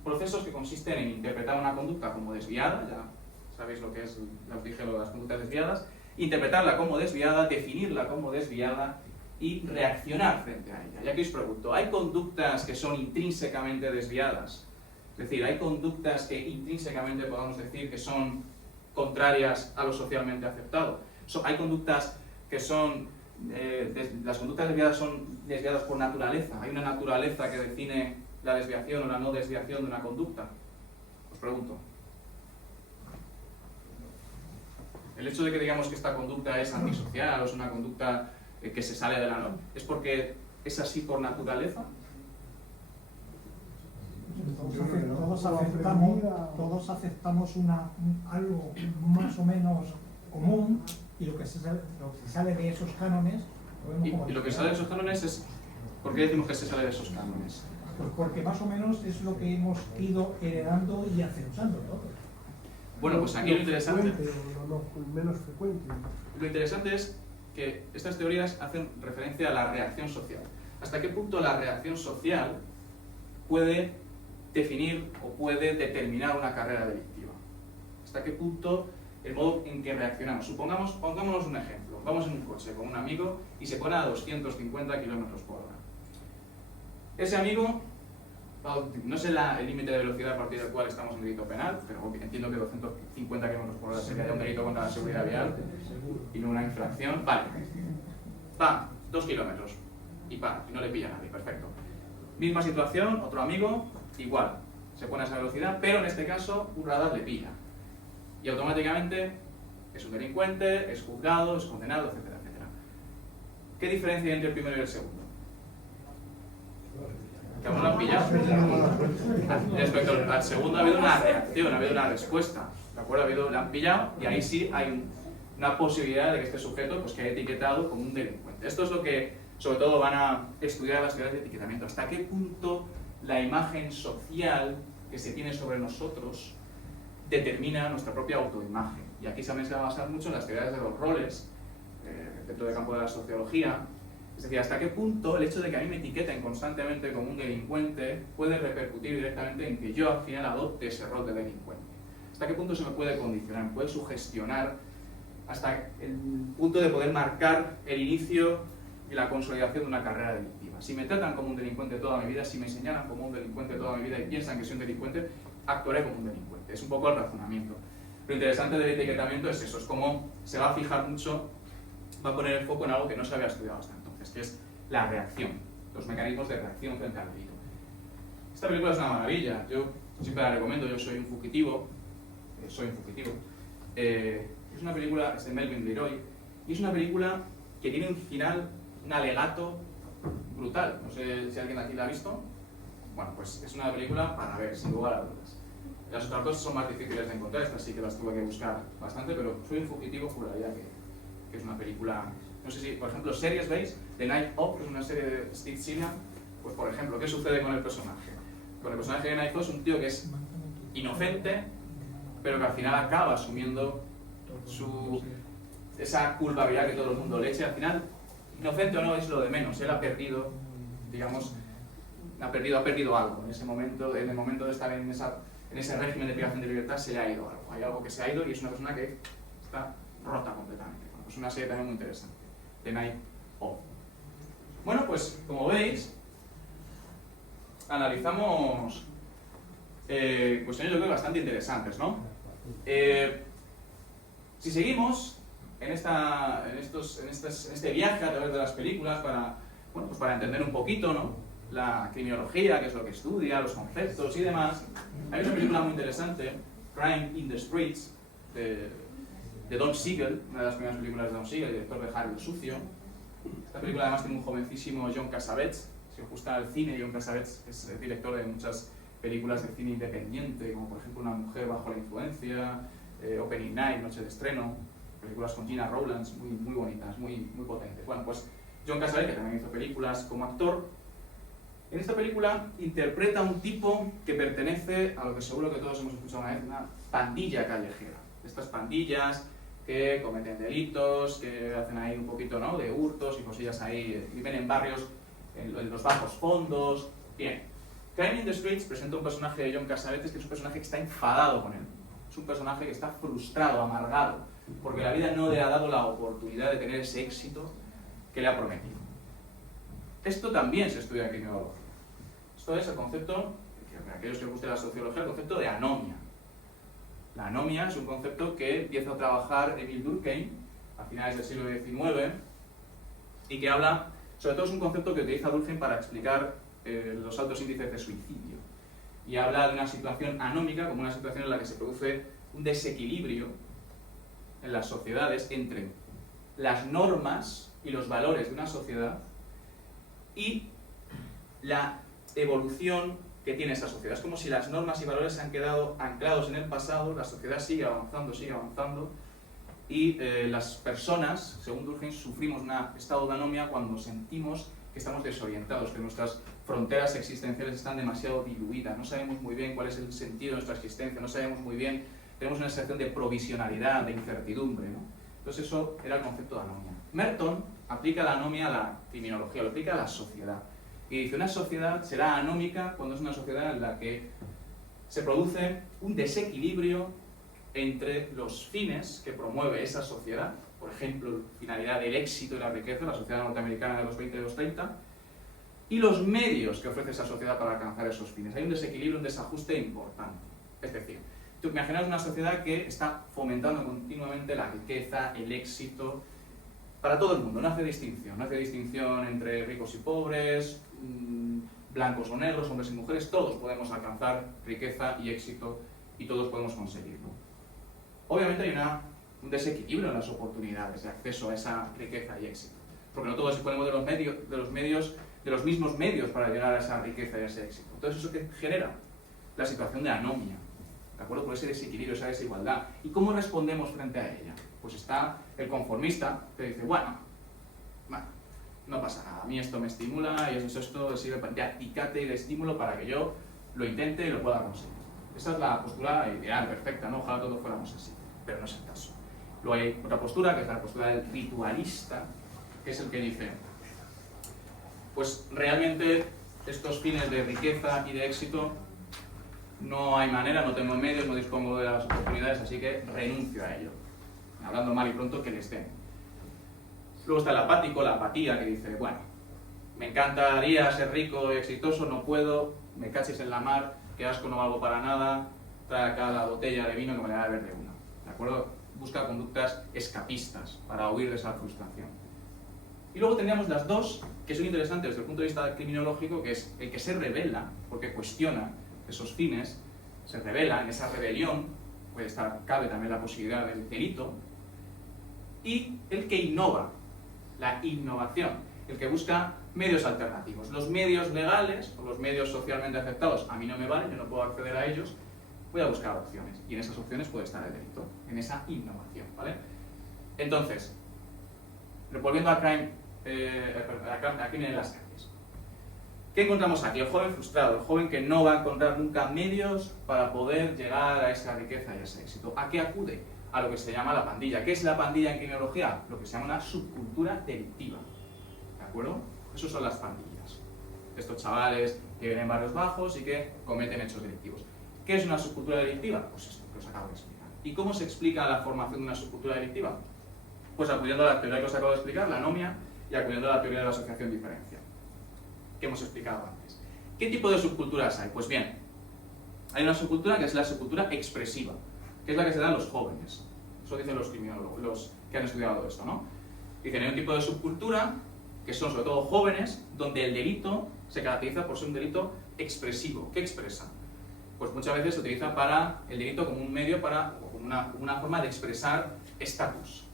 procesos que consisten en interpretar una conducta como desviada, ya sabéis lo que es, ya os dije lo de las conductas desviadas, interpretarla como desviada, definirla como desviada y reaccionar frente a ella. Ya que os pregunto, ¿hay conductas que son intrínsecamente desviadas? Es decir, ¿hay conductas que intrínsecamente podamos decir que son contrarias a lo socialmente aceptado? ¿Hay conductas que son, las conductas desviadas son desviadas por naturaleza? ¿Hay una naturaleza que define la desviación o la no desviación de una conducta? Os pregunto. El hecho de que digamos que esta conducta es antisocial o es una conducta que se sale de la norma, ¿es porque es así por naturaleza? Todos aceptamos algo más o menos común, y lo que se sale de esos cánones... Y lo que sale de esos cánones es... ¿Por qué decimos que se sale de esos cánones? Pues porque más o menos es lo que hemos ido heredando y aceptando todos. Bueno, pues aquí lo interesante... menos frecuente. Lo interesante es que estas teorías hacen referencia a la reacción social. ¿Hasta qué punto la reacción social puede definir o puede determinar una carrera delictiva? ¿Hasta qué punto el modo en que reaccionamos? Pongámonos un ejemplo. Vamos en un coche con un amigo y se pone a 250 km/h. Ese amigo, no sé el límite de velocidad a partir del cual estamos en delito penal, pero entiendo que 250 km/h sería ya un delito contra la seguridad vial y no una infracción. Vale, va 2 kilómetros y para, y no le pilla a nadie, perfecto. Misma situación, otro amigo, igual, se pone a esa velocidad, pero en este caso un radar le pilla. Y automáticamente es un delincuente, es juzgado, es condenado, etcétera, etcétera. ¿Qué diferencia hay entre el primero y el segundo? Que aún no lo han pillado. Respecto al segundo ha habido una reacción, ha habido una respuesta, ¿de acuerdo? Le han pillado y ahí sí hay una posibilidad de que este sujeto pues, quede etiquetado como un delincuente. Esto es lo que sobre todo van a estudiar las teorías de etiquetamiento. ¿Hasta qué punto la imagen social que se tiene sobre nosotros determina nuestra propia autoimagen? Y aquí también se va a basar mucho en las teorías de los roles, dentro del campo de la sociología. Es decir, hasta qué punto el hecho de que a mí me etiqueten constantemente como un delincuente puede repercutir directamente en que yo al final adopte ese rol de delincuente. Hasta qué punto se me puede condicionar, me puede sugestionar, hasta el punto de poder marcar el inicio y la consolidación de una carrera delictiva. Si me tratan como un delincuente toda mi vida, si me señalan como un delincuente toda mi vida y piensan que soy un delincuente, actuaré como un delincuente. Es un poco el razonamiento. Lo interesante del etiquetamiento es eso, es cómo se va a fijar mucho, va a poner el foco en algo que no se había estudiado hasta entonces, que es la reacción, los mecanismos de reacción frente al delito. Esta película es una maravilla, yo siempre la recomiendo, yo soy un fugitivo, es una película, es de Melvin Leroy, y es una película que tiene un final, un alegato brutal. No sé si alguien aquí la ha visto. Bueno, pues es una película para ver, sin lugar a dudas. Las otras dos son más difíciles de encontrar, estas sí que las tuve que buscar bastante, pero Soy un fugitivo, juraría que es una película No sé si, por ejemplo, series veis, The Night Of, que es una serie de Steve Zissou, pues por ejemplo, ¿qué sucede con el personaje? Con el personaje de Night Of es un tío que es inocente, pero que al final acaba asumiendo esa culpabilidad que todo el mundo le echa. Al final, inocente o no es lo de menos, él ha perdido, digamos, ha perdido algo. En ese momento, en el momento de estar en ese régimen de privación de libertad, se le ha ido algo. Hay algo que se ha ido y es una persona que está rota completamente. Bueno, pues una serie también muy interesante, The Night Of. Bueno, pues como veis, analizamos cuestiones yo creo bastante interesantes, ¿no? Si seguimos en este viaje a través de las películas para entender un poquito, ¿no?, la criminología, qué es lo que estudia, los conceptos y demás, hay una película muy interesante, Crime in the Streets, de Don Siegel, una de las primeras películas de Don Siegel, director de Harry el Sucio. Esta película además tiene un jovencísimo John Cassavetes. Si os gusta el cine, John Cassavetes es director de muchas películas de cine independiente, como por ejemplo Una mujer bajo la influencia, Opening Night, Noche de estreno, películas con Gina Rowlands muy bonitas, muy potentes. Bueno, pues John Cassavetes, que también hizo películas como actor, en esta película interpreta a un tipo que pertenece a lo que seguro que todos hemos escuchado una vez, una pandilla callejera. Estas pandillas que cometen delitos, que hacen ahí un poquito, ¿no?, de hurtos y cosillas ahí, viven en barrios, en los bajos fondos. Bien, Crime in the Streets presenta un personaje de John Cassavetes que es un personaje que está enfadado con él. Es un personaje que está frustrado, amargado, porque la vida no le ha dado la oportunidad de tener ese éxito que le ha prometido. Esto también se estudia en criminología. Esto es el concepto, para aquellos que les guste la sociología, el concepto de anomia. La anomia es un concepto que empieza a trabajar Emile Durkheim a finales del siglo XIX y que habla, sobre todo es un concepto que utiliza Durkheim para explicar los altos índices de suicidio. Y habla de una situación anómica como una situación en la que se produce un desequilibrio en las sociedades entre las normas y los valores de una sociedad y la evolución que tiene esa sociedad. Es como si las normas y valores se han quedado anclados en el pasado, la sociedad sigue avanzando y las personas, según Durkheim, sufrimos un estado de anomia cuando sentimos que estamos desorientados, que nuestras fronteras existenciales están demasiado diluidas, no sabemos muy bien cuál es el sentido de nuestra existencia, no sabemos muy bien, tenemos una sensación de provisionalidad, de incertidumbre, ¿no? Entonces eso era el concepto de anomia. Merton aplica la anomia a la criminología, lo aplica a la sociedad. Y dice, una sociedad será anómica cuando es una sociedad en la que se produce un desequilibrio entre los fines que promueve esa sociedad, por ejemplo, finalidad del éxito y la riqueza, la sociedad norteamericana de los 20 y los 30, y los medios que ofrece esa sociedad para alcanzar esos fines. Hay un desequilibrio, un desajuste importante. Es decir, tú imaginas una sociedad que está fomentando continuamente la riqueza, el éxito, para todo el mundo, no hace distinción entre ricos y pobres, blancos o negros, hombres y mujeres, todos podemos alcanzar riqueza y éxito y todos podemos conseguirlo. Obviamente hay un desequilibrio en las oportunidades de acceso a esa riqueza y éxito, porque no todos disponemos de los mismos medios para llegar a esa riqueza y a ese éxito. Entonces eso que genera la situación de anomia, ¿de acuerdo? Por ese desequilibrio, esa desigualdad. ¿Y cómo respondemos frente a ella? Pues está el conformista que dice, bueno, no pasa nada, a mí esto me estimula y esto sirve de acicate y de estímulo para que yo lo intente y lo pueda conseguir. Esa es la postura ideal, perfecta, ¿no? Ojalá todos fuéramos así, pero no es el caso. Luego hay otra postura, que es la postura del ritualista, que es el que dice, pues realmente estos fines de riqueza y de éxito no hay manera, no tengo medios, no dispongo de las oportunidades, así que renuncio a ello. Hablando mal y pronto, que les den. Luego está el apático, la apatía, que dice, bueno, me encantaría ser rico y exitoso, no puedo, me cachis en la mar, qué asco, no valgo para nada, trae acá la botella de vino que me la da de beber de una. ¿De acuerdo? Busca conductas escapistas para huir de esa frustración. Y luego tendríamos las dos, que son interesantes desde el punto de vista criminológico, que es el que se rebela, porque cuestiona esos fines, se rebela, en esa rebelión cabe también la posibilidad del delito, y el que innova, la innovación, el que busca medios alternativos. Los medios legales o los medios socialmente aceptados a mí no me valen, yo no puedo acceder a ellos, voy a buscar opciones, y en esas opciones puede estar el delito, en esa innovación, ¿vale? Entonces, volviendo al crimen en las calles. ¿Qué encontramos aquí? El joven frustrado, el joven que no va a encontrar nunca medios para poder llegar a esa riqueza y a ese éxito. ¿A qué acude? A lo que se llama la pandilla. ¿Qué es la pandilla en criminología? Lo que se llama una subcultura delictiva. ¿De acuerdo? Esas son las pandillas. Estos chavales que viven en barrios bajos y que cometen hechos delictivos. ¿Qué es una subcultura delictiva? Pues esto que os acabo de explicar. ¿Y cómo se explica la formación de una subcultura delictiva? Pues acudiendo a la teoría que os acabo de explicar, la anomia, y acudiendo a la teoría de la asociación diferencial, que hemos explicado antes. ¿Qué tipo de subculturas hay? Pues bien, hay una subcultura que es la subcultura expresiva, que es la que se da en los jóvenes. Eso dicen los criminólogos, los que han estudiado esto, ¿no? Dicen, hay un tipo de subcultura que son sobre todo jóvenes, donde el delito se caracteriza por ser un delito expresivo. ¿Qué expresa? Pues muchas veces se utiliza para el delito como un medio para, o como una forma de expresar estatus,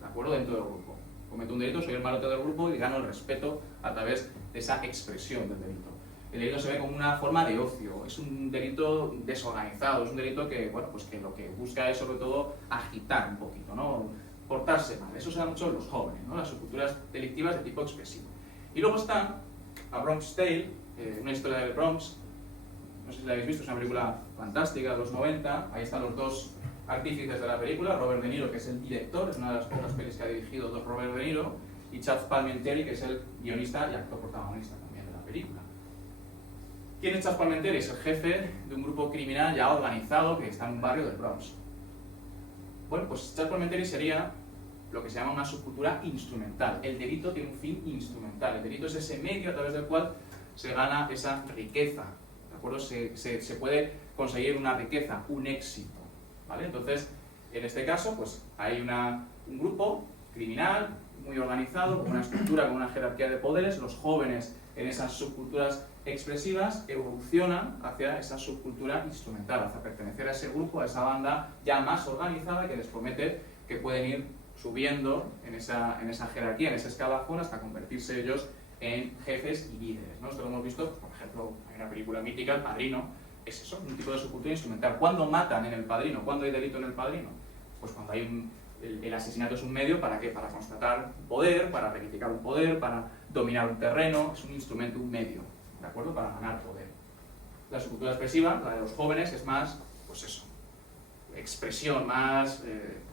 ¿de acuerdo? Dentro del grupo. Cometo un delito, soy el malote del grupo y gano el respeto a través de esa expresión del delito. El delito se ve como una forma de ocio, es un delito desorganizado, es un delito que, bueno, pues que lo que busca es sobre todo agitar un poquito, ¿no? Portarse mal. Eso se da mucho en los jóvenes, ¿no? Las subculturas delictivas de tipo expresivo. Y luego está A Bronx Tale, una historia del Bronx. No sé si la habéis visto, es una película fantástica de los 90. Ahí están los dos artífices de la película, Robert De Niro, que es el director, es una de las pocas pelis que ha dirigido Robert De Niro, y Chad Palminteri, que es el guionista y actor protagonista también de la película. ¿Quién es Chad Palminteri? Es el jefe de un grupo criminal ya organizado que está en un barrio del Bronx. Bueno, pues Chad Palminteri sería lo que se llama una subcultura instrumental. El delito tiene un fin instrumental. El delito es ese medio a través del cual se gana esa riqueza. ¿De acuerdo? Se puede conseguir una riqueza, un éxito. ¿Vale? Entonces, en este caso, pues hay un grupo criminal muy organizado, con una estructura, con una jerarquía de poderes. Los jóvenes en esas subculturas expresivas evolucionan hacia esa subcultura instrumental, hacia pertenecer a ese grupo, a esa banda ya más organizada que les promete que pueden ir subiendo en esa jerarquía, en ese escalafón, hasta convertirse ellos en jefes y líderes, ¿no? Esto lo hemos visto, por ejemplo, hay una película mítica, El Padrino, es eso, un tipo de subcultura instrumental. ¿Cuándo matan en El Padrino? ¿Cuándo hay delito en El Padrino? Pues cuando hay el asesinato es un medio, ¿para qué? Para constatar poder, para reivindicar un poder, para dominar un terreno, es un instrumento, un medio, ¿de acuerdo? Para ganar poder. La subcultura expresiva, la de los jóvenes, es más, pues eso, expresión, más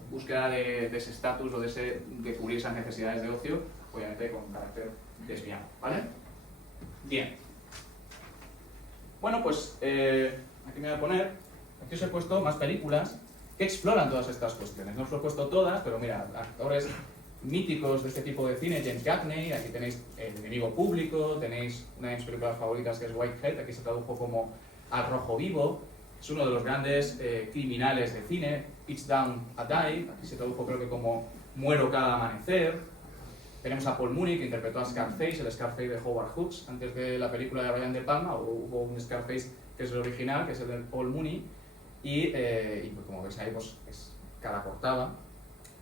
búsqueda de ese estatus o de cubrir esas necesidades de ocio, obviamente con carácter desviado, ¿vale? Bien. Bueno, pues aquí me voy a poner, aquí os he puesto más películas que exploran todas estas cuestiones. No os lo he puesto todas, pero mira, actores míticos de este tipo de cine, James Cagney, aquí tenéis El enemigo público, tenéis una de mis películas favoritas que es Whitehead, aquí se tradujo como Al rojo vivo, es uno de los grandes criminales de cine, Pitch Down a Die, aquí se tradujo creo que como Muero cada amanecer. Tenemos a Paul Mooney, que interpretó a Scarface, el Scarface de Howard Hawks, antes de la película de Brian De Palma, hubo un Scarface que es el original, que es el de Paul Mooney, y pues como veis ahí, pues es cara cortada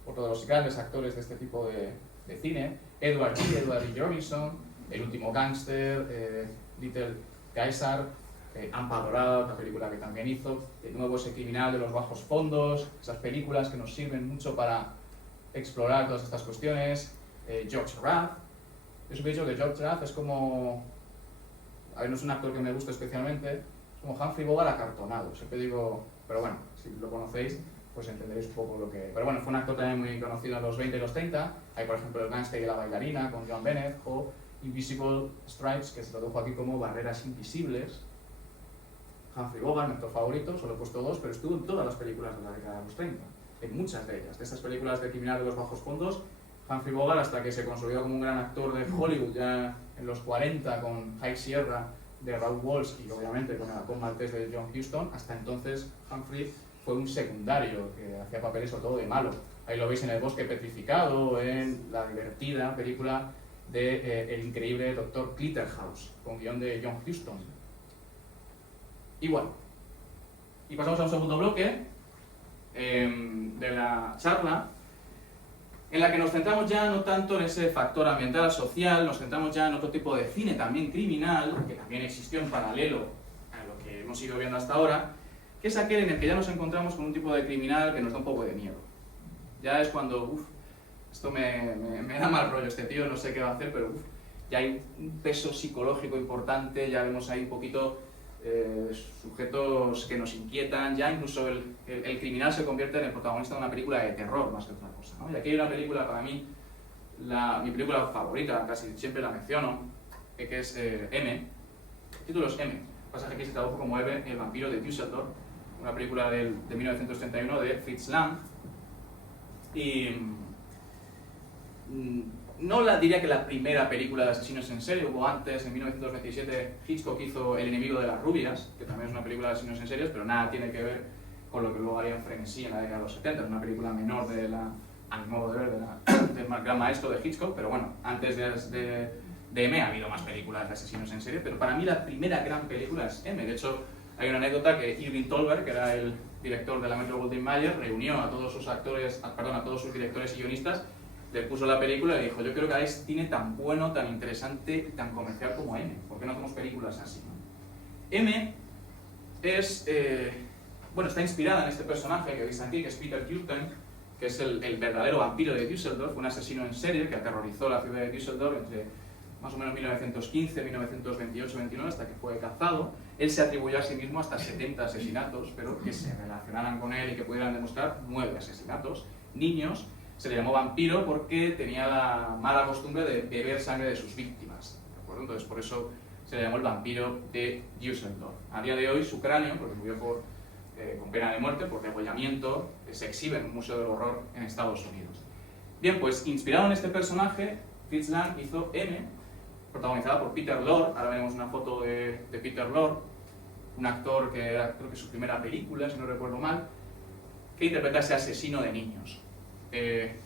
por todos los grandes actores de este tipo de cine. Edward G. Robinson, El último gángster, Little Caesar, Ampa Dorada, otra película que también hizo, de nuevo ese criminal de los bajos fondos, esas películas que nos sirven mucho para explorar todas estas cuestiones. George Rath, yo siempre he dicho que George Rath es como, a ver, no es un actor que me guste especialmente, es como Humphrey Bogart acartonado, siempre digo, pero bueno, si lo conocéis, pues entenderéis un poco lo que... Pero bueno, fue un actor también muy conocido en los 20 y los 30, hay por ejemplo El gángster y la bailarina con Joan Bennett, o Invisible Stripes, que se tradujo aquí como Barreras invisibles. Humphrey Bogart, mi actor favorito, solo he puesto dos, pero estuvo en todas las películas de la década de los 30, en muchas de ellas, de esas películas de criminal de los bajos fondos. Humphrey Bogart, hasta que se consolidó como un gran actor de Hollywood ya en los 40 con High Sierra de Raoul Walsh y obviamente con el halcón maltés de John Huston, hasta entonces Humphrey fue un secundario que hacía papeles sobre todo de malo. Ahí lo veis en El bosque petrificado, en la divertida película de El increíble Dr. Clitterhouse, con guión de John Huston. Y bueno, y pasamos a un segundo bloque de la charla, en la que nos centramos ya no tanto en ese factor ambiental, social, nos centramos ya en otro tipo de cine también criminal, que también existió en paralelo a lo que hemos ido viendo hasta ahora, que es aquel en el que ya nos encontramos con un tipo de criminal que nos da un poco de miedo. Ya es cuando esto me da mal rollo este tío, no sé qué va a hacer, pero ya hay un peso psicológico importante, ya vemos ahí un poquito sujetos que nos inquietan, ya incluso el criminal se convierte en el protagonista de una película de terror más que otra cosa, ¿no? Y aquí hay una película, para mí, mi película favorita, casi siempre la menciono, que es M. El título es M. Pasa que aquí se tradujo como Eve, el vampiro de Düsseldorf, una película de 1931 de Fritz Lang. Y no diría que la primera película de asesinos en serie, hubo antes, en 1927 Hitchcock hizo El enemigo de las rubias, que también es una película de asesinos en serie, pero nada tiene que ver con lo que luego haría en Frenesí en la década de los 70, es una película menor a mi modo de ver, del gran maestro de Hitchcock, pero bueno, antes de M ha habido más películas de asesinos en serie, pero para mí la primera gran película es M. De hecho, hay una anécdota que Irving Thalberg, que era el director de la Metro-Goldwyn-Mayer, reunió a todos sus a todos sus directores y guionistas, le puso la película y dijo: yo creo que hagáis cine tan bueno, tan interesante y tan comercial como M. ¿Por qué no hacemos películas así? M es, está inspirada en este personaje que veis aquí, que es Peter Kürten, que es el verdadero vampiro de Düsseldorf, un asesino en serie que aterrorizó la ciudad de Düsseldorf entre más o menos 1915, 1928, 29, hasta que fue cazado. Él se atribuyó a sí mismo hasta 70 asesinatos, pero que se relacionaran con él y que pudieran demostrar 9 asesinatos. Niños. Se le llamó vampiro porque tenía la mala costumbre de beber sangre de sus víctimas, ¿de acuerdo? Entonces por eso se le llamó el vampiro de Düsseldorf. A día de hoy su cráneo, porque murió con pena de muerte, por degollamiento, se exhibe en un museo del horror en Estados Unidos. Bien, pues inspirado en este personaje, Fritz Lang hizo M, protagonizada por Peter Lorre. Ahora veremos una foto de Peter Lorre, un actor que era, creo que su primera película, si no recuerdo mal, que interpreta a ese asesino de niños.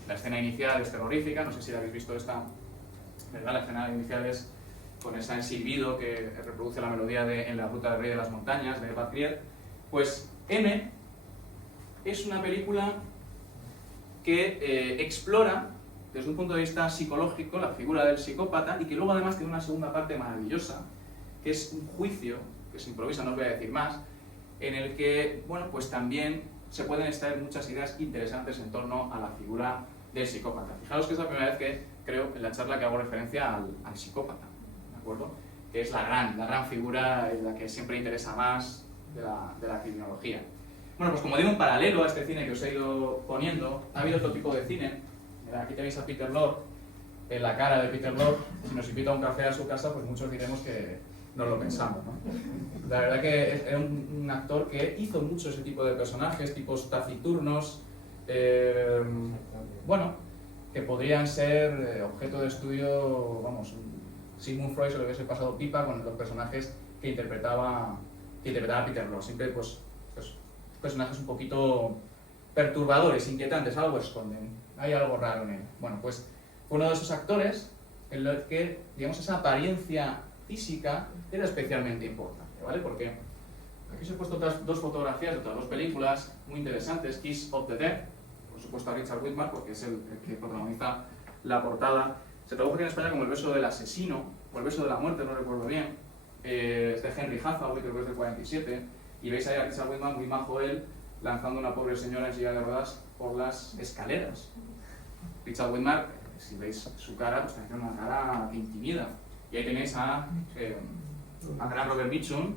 La escena inicial es terrorífica, no sé si la habéis visto esta, ¿verdad? La escena inicial es con ese silbido que reproduce la melodía de En la ruta del rey de las montañas, de Bad Grier. Pues M es una película que explora desde un punto de vista psicológico la figura del psicópata y que luego además tiene una segunda parte maravillosa, que es un juicio, que se improvisa, no os voy a decir más, en el que, bueno, pues también se pueden extraer muchas ideas interesantes en torno a la figura del psicópata. Fijaros que es la primera vez que, creo, en la charla que hago referencia al psicópata, ¿de acuerdo? Que es la gran figura, la que siempre interesa más de la criminología. Bueno, pues como digo, en paralelo a este cine que os he ido poniendo, ha habido otro tipo de cine. Mirad, aquí tenéis a Peter Lorre, en la cara de Peter Lorre. Si nos invita a un café a su casa, pues muchos diremos que no lo pensamos, ¿no? La verdad que era un actor que hizo mucho ese tipo de personajes, tipos taciturnos, que podrían ser objeto de estudio, vamos, Sigmund Freud se lo hubiese pasado pipa con los personajes que interpretaba Peter Lorre. Siempre, pues, personajes un poquito perturbadores, inquietantes, algo esconden, hay algo raro en él. Bueno, pues fue uno de esos actores en los que, digamos, esa apariencia física era especialmente importante, ¿vale? Porque aquí os he puesto otras dos fotografías de otras dos películas muy interesantes. Kiss of the Dead, por supuesto a Richard Widmark, porque es el que protagoniza la portada. Se tradujo aquí en España como El beso del asesino, o El beso de la muerte, no recuerdo bien. Es de Henry Hathaway, creo que es del 47, y veis ahí a Richard Widmark, muy majo él, lanzando a una pobre señora en silla de ruedas por las escaleras. Richard Widmark, si veis su cara, pues tiene una cara que intimida. Y ahí tenéis a gran Robert Mitchum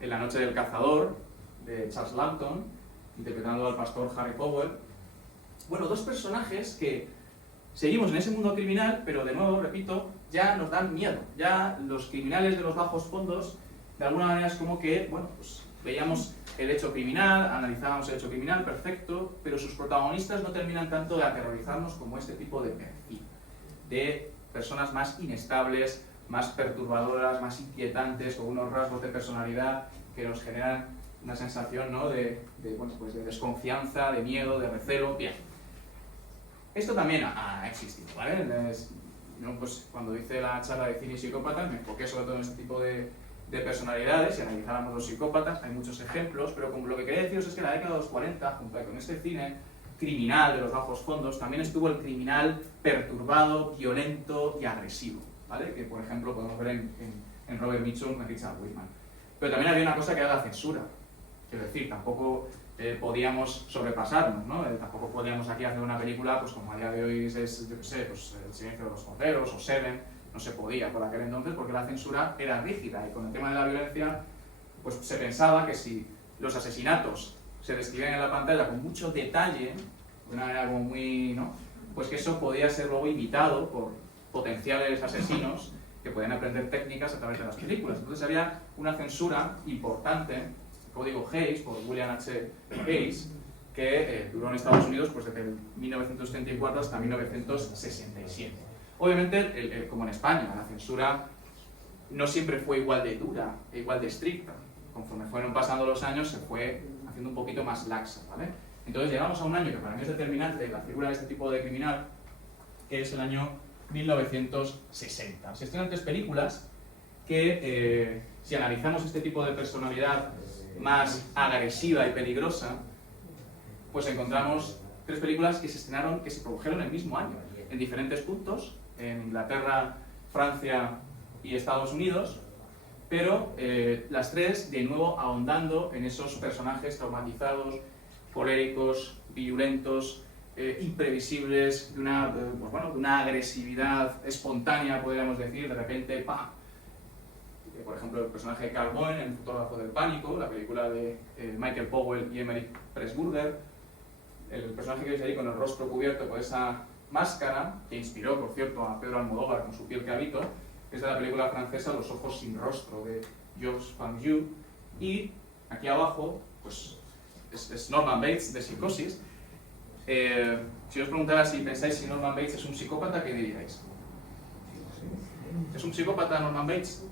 en La noche del cazador, de Charles Lawton, interpretando al pastor Harry Powell. Bueno, dos personajes que seguimos en ese mundo criminal, pero de nuevo, repito, ya nos dan miedo. Ya los criminales de los bajos fondos, de alguna manera es como que, bueno, pues veíamos el hecho criminal, analizábamos el hecho criminal, perfecto, pero sus protagonistas no terminan tanto de aterrorizarnos como este tipo de perfil, de personas más inestables, más perturbadoras, más inquietantes, con unos rasgos de personalidad que nos generan una sensación, ¿no?, de desconfianza, de miedo, de recelo. Bien, esto también ha existido, ¿vale? Pues, cuando hice la charla de cine y psicópatas me enfoqué sobre todo en este tipo de personalidades y analizáramos los psicópatas. Hay muchos ejemplos, pero como lo que quería deciros es que en la década de los 40, junto con este cine criminal de los bajos fondos, también estuvo el criminal perturbado, violento y agresivo, ¿vale? Que por ejemplo podemos ver en Robert Mitchum, en Richard Widmark. Pero también había una cosa que era la censura. Quiero decir, tampoco podíamos sobrepasarnos, ¿no? Tampoco podíamos aquí hacer una película, pues como a día de hoy es, yo qué sé, pues El silencio de los corderos o Seven, no se podía por aquel entonces porque la censura era rígida y con el tema de la violencia, pues se pensaba que si los asesinatos se describían en la pantalla con mucho detalle, de una manera como muy, ¿no? Pues que eso podía ser luego imitado por potenciales asesinos que podían aprender técnicas a través de las películas. Entonces había una censura importante, el código Hays, por William H. Hays, que duró en Estados Unidos pues, desde 1934 hasta 1967. Obviamente, como en España, la censura no siempre fue igual de dura e igual de estricta. Conforme fueron pasando los años, se fue haciendo un poquito más laxa, ¿vale? Entonces llegamos a un año que para mí es determinante en la figura de este tipo de criminal, que es el año 1960. Se estrenan 3 películas que, si analizamos este tipo de personalidad más agresiva y peligrosa, pues encontramos 3 películas que se estrenaron, que se produjeron el mismo año, en diferentes puntos, en Inglaterra, Francia y Estados Unidos, pero las 3 de nuevo ahondando en esos personajes traumatizados, coléricos, violentos, imprevisibles, de una, pues bueno, de una agresividad espontánea, podríamos decir, de repente, ¡pam! Por ejemplo, el personaje de Carl Bowen en El fotógrafo del pánico, la película de Michael Powell y Emmerich Pressburger, el personaje que veis ahí con el rostro cubierto por esa máscara, que inspiró, por cierto, a Pedro Almodóvar con Su piel que habito, es de la película francesa Los ojos sin rostro, de Georges Famille, y aquí abajo, pues, es Norman Bates, de Psicosis. Si os preguntara si pensáis si Norman Bates es un psicópata, ¿qué diríais? ¿Es un psicópata Norman Bates?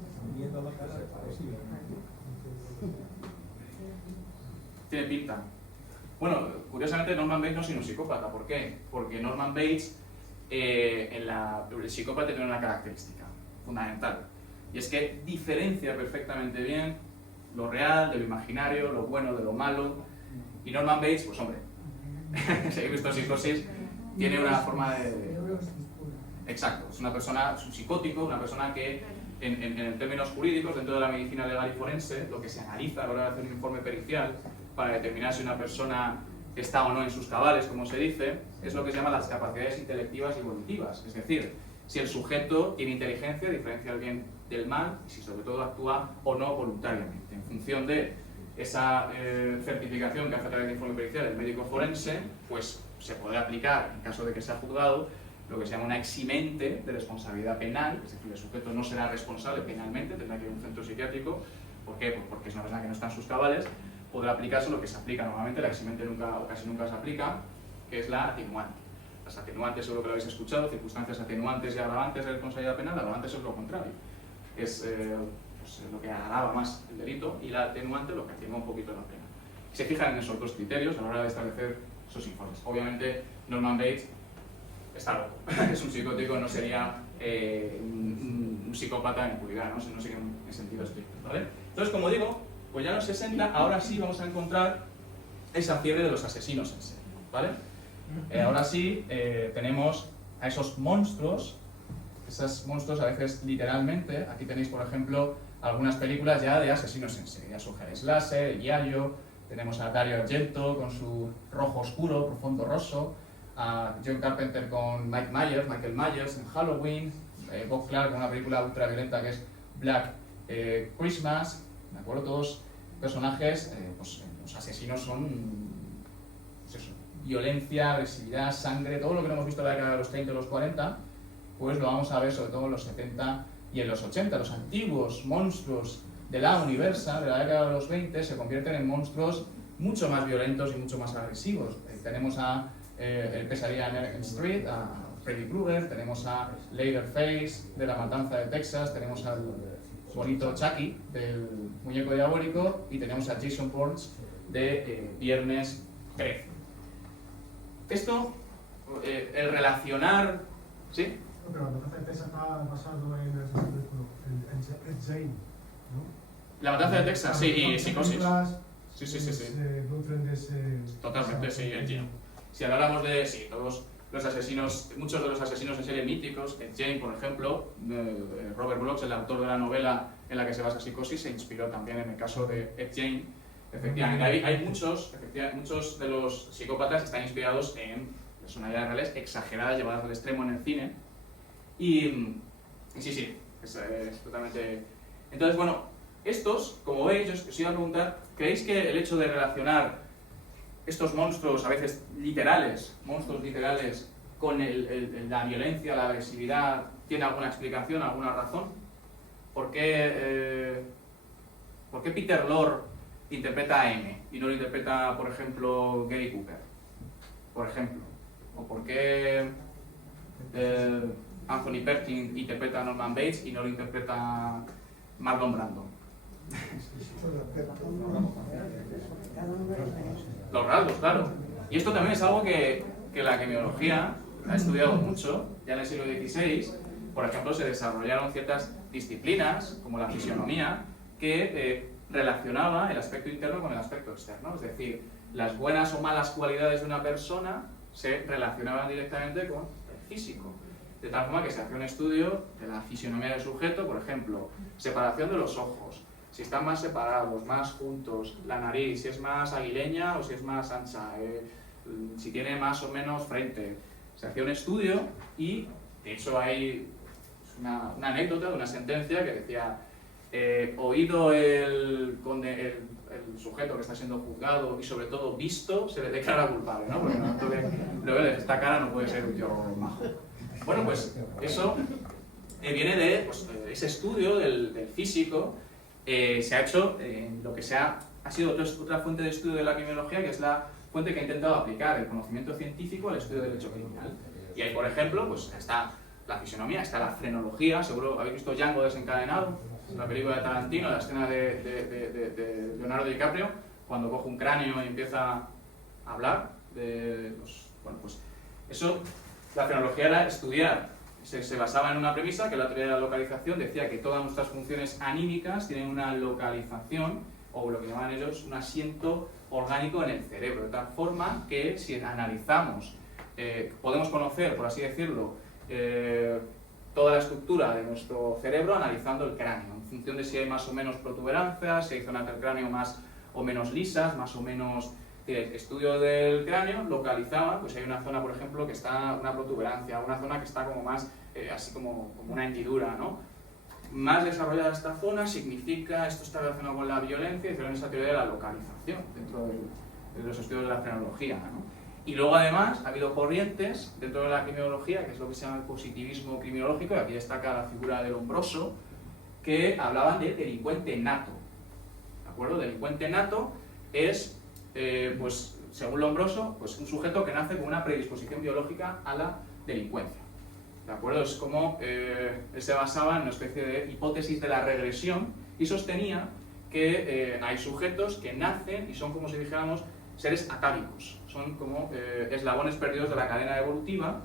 Tiene pinta. Bueno, curiosamente Norman Bates no es un psicópata. ¿Por qué? Porque Norman Bates, el psicópata tiene una característica fundamental. Y es que diferencia perfectamente bien lo real de lo imaginario, lo bueno de lo malo. Y Norman Bates, pues hombre, si habéis visto Psicosis, tiene una forma de... Exacto, es una persona, es un psicótico, una persona que en términos jurídicos, dentro de la medicina legal y forense, lo que se analiza a la hora de hacer un informe pericial para determinar si una persona está o no en sus cabales, como se dice, es lo que se llama las capacidades intelectivas y volitivas. Es decir, si el sujeto tiene inteligencia, diferencia el bien del mal, y si sobre todo actúa o no voluntariamente. En función de esa certificación que hace a través del informe pericial el médico forense, pues se podrá aplicar, en caso de que sea juzgado, lo que se llama una eximente de responsabilidad penal, es decir, el sujeto no será responsable penalmente, tendrá que ir a un centro psiquiátrico. ¿Por qué? Pues porque es una persona que no está en sus cabales. Podrá aplicarse lo que se aplica normalmente, la eximente casi nunca se aplica, que es la atenuante. Las atenuantes, seguro que lo habéis escuchado, circunstancias atenuantes y agravantes de responsabilidad penal. La agravante es lo contrario, es pues, lo que agrava más el delito, y la atenuante lo que atenúa un poquito la pena. Se fijan en esos 2 criterios a la hora de establecer esos informes. Obviamente, Norman Bates está loco, es un psicótico, no sería un psicópata en puridad, ¿no? No sería en sentido estricto, ¿vale? Entonces, como digo, pues ya en los 60, ahora sí vamos a encontrar esa fiebre de los asesinos en serie, ¿vale? Ahora sí tenemos a esos monstruos a veces literalmente. Aquí tenéis, por ejemplo, algunas películas ya de asesinos en serie, ya Suger Slasher, Yayo, tenemos a Dario Argento con su rojo oscuro, profundo rosso, a John Carpenter con Michael Myers en Halloween, Bob Clark con una película ultraviolenta que es Black Christmas, ¿de acuerdo? Todos personajes, pues los asesinos son pues eso, violencia, agresividad, sangre, todo lo que no hemos visto en la década de los 30 y los 40, pues lo vamos a ver sobre todo en los 70 y en los 80. Los antiguos monstruos de la Universal, de la década de los 20, se convierten en monstruos mucho más violentos y mucho más agresivos. Tenemos a El pesadilla en Elm Street, a Freddy Krueger, tenemos a Leatherface de La matanza de Texas, tenemos al bonito Chucky del muñeco diabólico y tenemos a Jason Bourne de Viernes 13. Esto, el relacionar... ¿Sí? Pero la matanza de Texas está basado en el Jane, ¿no? La matanza de Texas, sí, y Psicosis. Sí. Nutren de ese... Totalmente, sí, el Jane. Si habláramos de, sí, todos los asesinos, muchos de los asesinos en serie míticos, Ed Gein, por ejemplo, Robert Bloch, el autor de la novela en la que se basa Psicosis, se inspiró también en el caso de Ed Gein, Efectivamente, hay muchos de los psicópatas están inspirados en personalidades reales exageradas, llevadas al extremo en el cine. Y sí, es totalmente... Entonces, bueno, estos, como veis, yo os iba a preguntar, ¿creéis que el hecho de relacionar estos monstruos, a veces literales, monstruos literales, con la violencia, la agresividad, tiene alguna explicación, alguna razón? ¿Por qué Peter Lorre interpreta a M y no lo interpreta, por ejemplo, Gary Cooper? Por ejemplo. ¿O por qué Anthony Perkins interpreta a Norman Bates y no lo interpreta Marlon Brando? Los rasgos, claro. Y esto también es algo que la criminología ha estudiado mucho, ya en el siglo XVI. Por ejemplo, se desarrollaron ciertas disciplinas, como la fisionomía, que relacionaba el aspecto interno con el aspecto externo. Es decir, las buenas o malas cualidades de una persona se relacionaban directamente con el físico. De tal forma que se hacía un estudio de la fisionomía del sujeto, por ejemplo, separación de los ojos, si están más separados, más juntos, la nariz, si es más aguileña o si es más ancha, si tiene más o menos frente. Se hacía un estudio y, de hecho, hay una anécdota de una sentencia que decía, oído el sujeto que está siendo juzgado y sobre todo visto, se le declara culpable, ¿no? Porque lo que esta cara no puede ser un tío majo. Bueno, pues eso viene de ese estudio del físico. Se ha hecho en lo que ha sido otra fuente de estudio de la criminología, que es la fuente que ha intentado aplicar el conocimiento científico al estudio del hecho criminal. Y ahí, por ejemplo, pues está la fisionomía, está la frenología. Seguro habéis visto Django desencadenado, la película de Tarantino, la escena de Leonardo DiCaprio, cuando coge un cráneo y empieza a hablar. Bueno, pues eso, la frenología era estudiar. Se basaba en una premisa, que la teoría de la localización decía que todas nuestras funciones anímicas tienen una localización, o lo que llaman ellos, un asiento orgánico en el cerebro, de tal forma que si analizamos, podemos conocer, por así decirlo, toda la estructura de nuestro cerebro analizando el cráneo, en función de si hay más o menos protuberancias, si hay zonas del cráneo más o menos lisas, más o menos... El estudio del cráneo localizaba, pues hay una zona, por ejemplo, que está una protuberancia, una zona que está como más, así como una hendidura, ¿no? Más desarrollada esta zona significa, esto está relacionado con la violencia, y hicieron esa teoría de la localización dentro de los estudios de la frenología, ¿no? Y luego además ha habido corrientes dentro de la criminología, que es lo que se llama el positivismo criminológico, y aquí destaca la figura del Lombroso, que hablaban de delincuente nato, ¿de acuerdo? Delincuente nato es... pues según Lombroso, pues un sujeto que nace con una predisposición biológica a la delincuencia. ¿De acuerdo? Es como él se basaba en una especie de hipótesis de la regresión y sostenía que hay sujetos que nacen y son como si dijéramos seres atávicos, son como eslabones perdidos de la cadena evolutiva,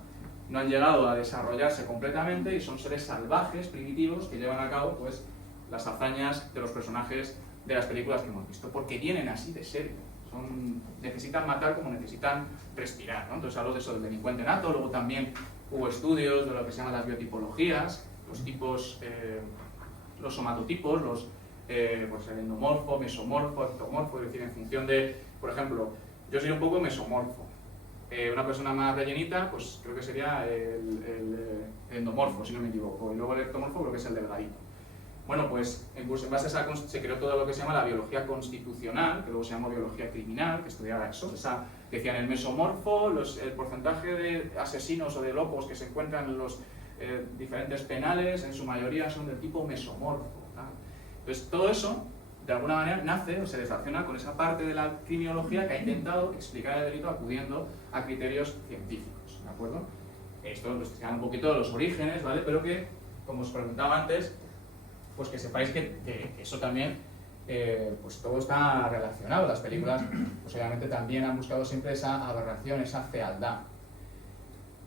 no han llegado a desarrollarse completamente y son seres salvajes, primitivos, que llevan a cabo pues las hazañas de los personajes de las películas que hemos visto, porque vienen así de serio. Necesitan matar como necesitan respirar, ¿no? Entonces hablo de eso del delincuente nato. Luego también hubo estudios de lo que se llaman las biotipologías, los tipos, los somatotipos, pues el endomorfo, mesomorfo, ectomorfo, es decir, en función de, por ejemplo, yo soy un poco mesomorfo. Una persona más rellenita, pues creo que sería el endomorfo, si no me equivoco, y luego el ectomorfo creo que es el delgadito. Bueno, pues en base a esa se creó todo lo que se llama la biología constitucional, que luego se llama biología criminal, que estudiaba eso. Decían el mesomorfo, el porcentaje de asesinos o de locos que se encuentran en los diferentes penales, en su mayoría son del tipo mesomorfo, ¿no? Entonces todo eso, de alguna manera, nace o se relaciona con esa parte de la criminología que ha intentado explicar el delito acudiendo a criterios científicos, ¿de acuerdo? Esto nos explica un poquito de los orígenes, ¿vale? Pero que, como os preguntaba antes, pues que sepáis que eso también, pues todo está relacionado. Las películas, pues obviamente también han buscado siempre esa aberración, esa fealdad.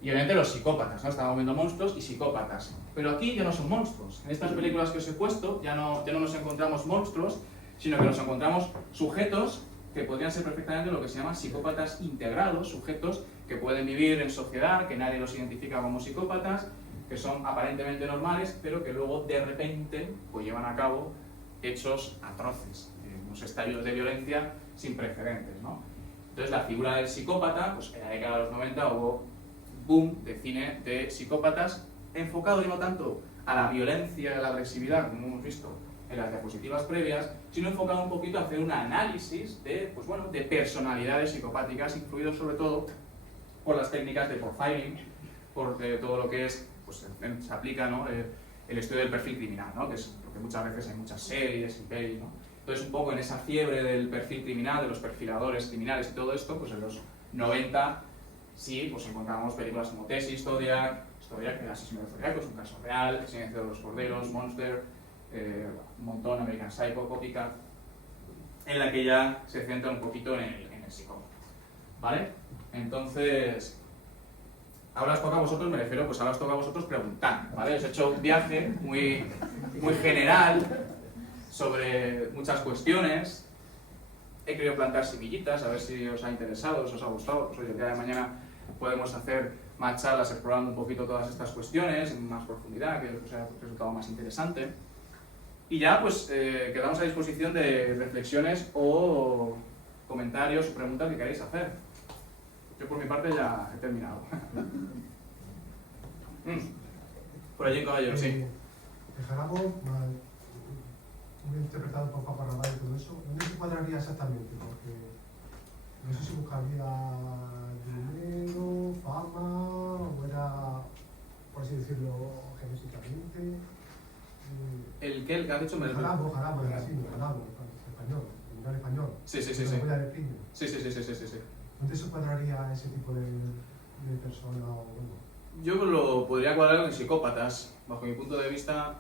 Y obviamente los psicópatas, ¿no? Estamos viendo monstruos y psicópatas. Pero aquí ya no son monstruos. En estas películas que os he puesto ya no nos encontramos monstruos, sino que nos encontramos sujetos que podrían ser perfectamente lo que se llaman psicópatas integrados, sujetos que pueden vivir en sociedad, que nadie los identifica como psicópatas, que son aparentemente normales, pero que luego de repente pues llevan a cabo hechos atroces. unos estallidos de violencia sin precedentes, ¿no? Entonces la figura del psicópata, pues en la década de los 90 hubo boom de cine de psicópatas enfocado y no tanto a la violencia y a la agresividad, como hemos visto en las diapositivas previas, sino enfocado un poquito a hacer un análisis de, pues bueno, de personalidades psicopáticas, influidos sobre todo por las técnicas de profiling, por todo lo que es, pues se aplica, ¿no? El estudio del perfil criminal, ¿no? Que es lo que muchas veces hay muchas series y pelis, ¿no? Entonces un poco en esa fiebre del perfil criminal, de los perfiladores criminales y todo esto, pues en los 90 sí, pues encontramos películas como Tesis, Zodiac, el asesino de Zodiac, es un caso real, El silencio de los corderos, Monster, un montón, American Psycho, Copycat, en la que ya se centra un poquito en el psicópata, ¿vale? Entonces, ahora os toca a vosotros, me refiero, pues ahora os toca a vosotros preguntar, ¿vale? Os he hecho un viaje muy general sobre muchas cuestiones. He querido plantar semillitas, a ver si os ha interesado, si os ha gustado. Pues oye, el día de mañana podemos hacer más charlas explorando un poquito todas estas cuestiones en más profundidad, que os haya resultado más interesante. Y ya, pues, quedamos a disposición de reflexiones o comentarios o preguntas que queráis hacer. Yo por mi parte ya he terminado. Por allí, caballero, sí. El Jarabo, muy interpretado por Papa Rabanne y todo eso, ¿dónde se cuadraría exactamente? Porque no sé si buscaría dinero, fama, o era, por así decirlo, genéticamente. ¿El qué? ¿El que has dicho? Jarabo, el asino, Jarabo, español, el español. Sí. Sí. Sí. ¿Dónde se cuadraría ese tipo de persona? Bueno? Yo lo podría cuadrar con psicópatas. Bajo mi punto de vista,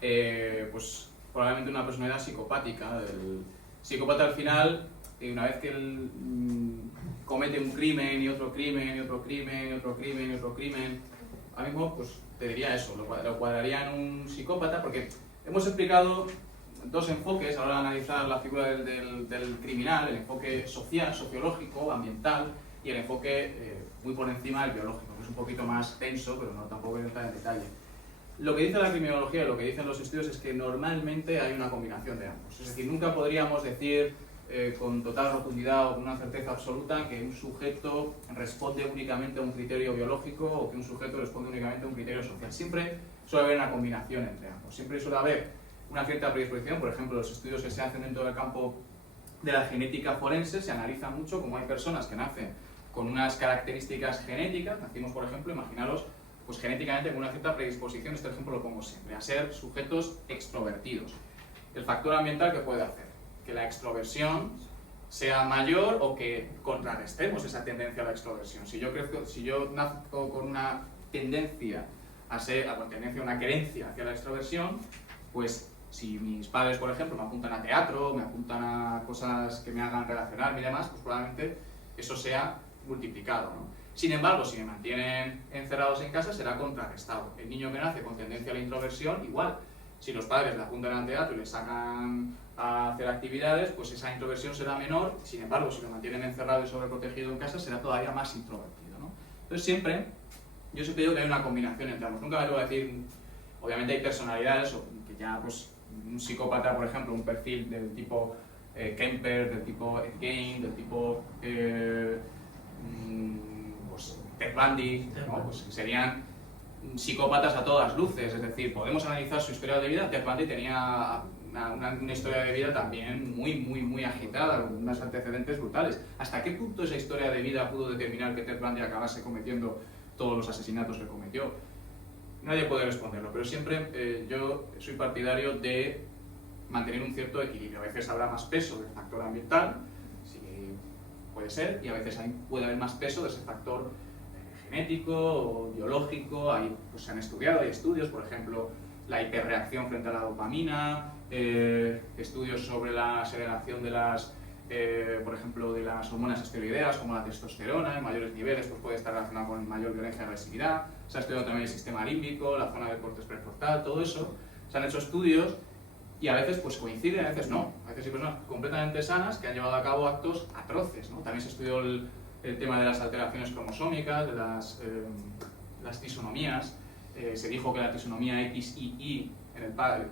pues probablemente una personalidad psicopática. El psicópata al final, una vez que él comete un crimen y otro crimen y otro crimen y otro crimen y otro crimen, ahora mismo pues te diría eso, lo cuadraría en un psicópata, porque hemos explicado dos enfoques a la hora de analizar la figura del criminal: el enfoque social, sociológico, ambiental, y el enfoque muy por encima del biológico, que es un poquito más tenso, pero no tampoco entra en detalle. Lo que dice la criminología y lo que dicen los estudios es que normalmente hay una combinación de ambos. Es decir, nunca podríamos decir con total rotundidad o con una certeza absoluta que un sujeto responde únicamente a un criterio biológico o que un sujeto responde únicamente a un criterio social. Siempre suele haber una combinación entre ambos. Siempre suele haber una cierta predisposición. Por ejemplo, los estudios que se hacen dentro del campo de la genética forense se analiza mucho cómo hay personas que nacen con unas características genéticas. Nacimos, por ejemplo, imaginaros, pues genéticamente con una cierta predisposición, este ejemplo lo pongo siempre, a ser sujetos extrovertidos. El factor ambiental, ¿qué puede hacer? Que la extroversión sea mayor o que contrarrestemos esa tendencia a la extroversión. Si yo nazco con una tendencia una querencia hacia la extroversión, pues si mis padres, por ejemplo, me apuntan a teatro, me apuntan a cosas que me hagan relacionarme y demás, pues probablemente eso sea multiplicado, ¿no? Sin embargo, si me mantienen encerrados en casa, será contrarrestado. El niño que nace con tendencia a la introversión, igual. Si los padres le apuntan al teatro y le sacan a hacer actividades, pues esa introversión será menor. Sin embargo, si lo mantienen encerrado y sobreprotegido en casa, será todavía más introvertido, ¿no? Entonces yo siempre digo que hay una combinación entre ambos. Nunca me voy a decir, obviamente hay personalidades que ya, pues, un psicópata, por ejemplo, un perfil del tipo Kemper, del tipo Ed Gein, del tipo pues, Ted Bundy, ¿no? Pues serían psicópatas a todas luces. Es decir, podemos analizar su historia de vida. Ted Bundy tenía una historia de vida también muy agitada, con unos antecedentes brutales. ¿Hasta qué punto esa historia de vida pudo determinar que Ted Bundy acabase cometiendo todos los asesinatos que cometió? Nadie puede responderlo, pero siempre yo soy partidario de mantener un cierto equilibrio. A veces habrá más peso del factor ambiental, sí, puede ser, y a veces puede haber más peso de ese factor genético o biológico. Ahí pues, se han estudiado, hay estudios, por ejemplo, la hiperreacción frente a la dopamina, estudios sobre la segregación de las, por ejemplo, de las hormonas esteroideas como la testosterona en mayores niveles, pues puede estar relacionada con mayor violencia y agresividad. Se ha estudiado también el sistema límbico, la zona del córtex prefrontal, todo eso. Se han hecho estudios y a veces pues coinciden, a veces no. A veces hay personas completamente sanas que han llevado a cabo actos atroces, ¿no? También se estudió el tema de las alteraciones cromosómicas, de las tisonomías. Se dijo que la tisonomía XYY en el par,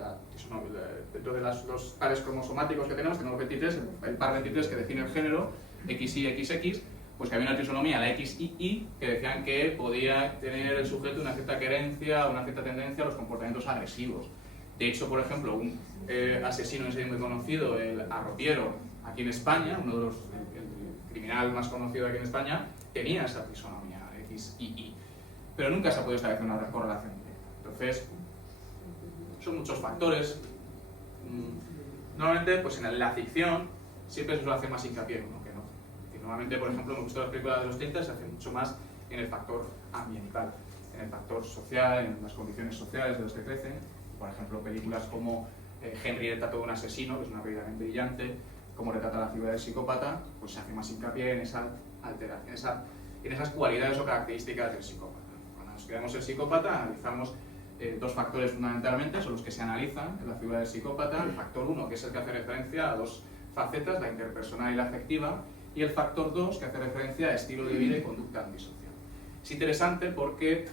dentro de los pares cromosomáticos que tenemos 23, el par 23 que define el género, XY, XX, pues que había una trisonomía, la XYY, que decían que podía tener el sujeto una cierta querencia, una cierta tendencia a los comportamientos agresivos. De hecho, por ejemplo, un asesino en serie muy conocido, el Arropiero, aquí en España, uno de los, el criminal más conocido aquí en España, tenía esa trisonomía, XYY, pero nunca se ha podido establecer una correlación directa. Entonces, son muchos factores. Normalmente, pues en la ficción siempre se suele hacer más hincapié en uno que no. Y normalmente, por ejemplo, me gustan las películas de los 30, se hace mucho más en el factor ambiental, en el factor social, en las condiciones sociales de los que crecen. Por ejemplo, películas como Henry retrata a un asesino, que es una película brillante, como retrata la figura del psicópata, pues se hace más hincapié en esa alteración, en esas cualidades o características del psicópata. Cuando nos quedamos el psicópata, analizamos dos factores fundamentalmente, son los que se analizan en la figura del psicópata. El factor 1, que es el que hace referencia a dos facetas, la interpersonal y la afectiva, y el factor 2, que hace referencia a estilo de vida y conducta antisocial. Es interesante porque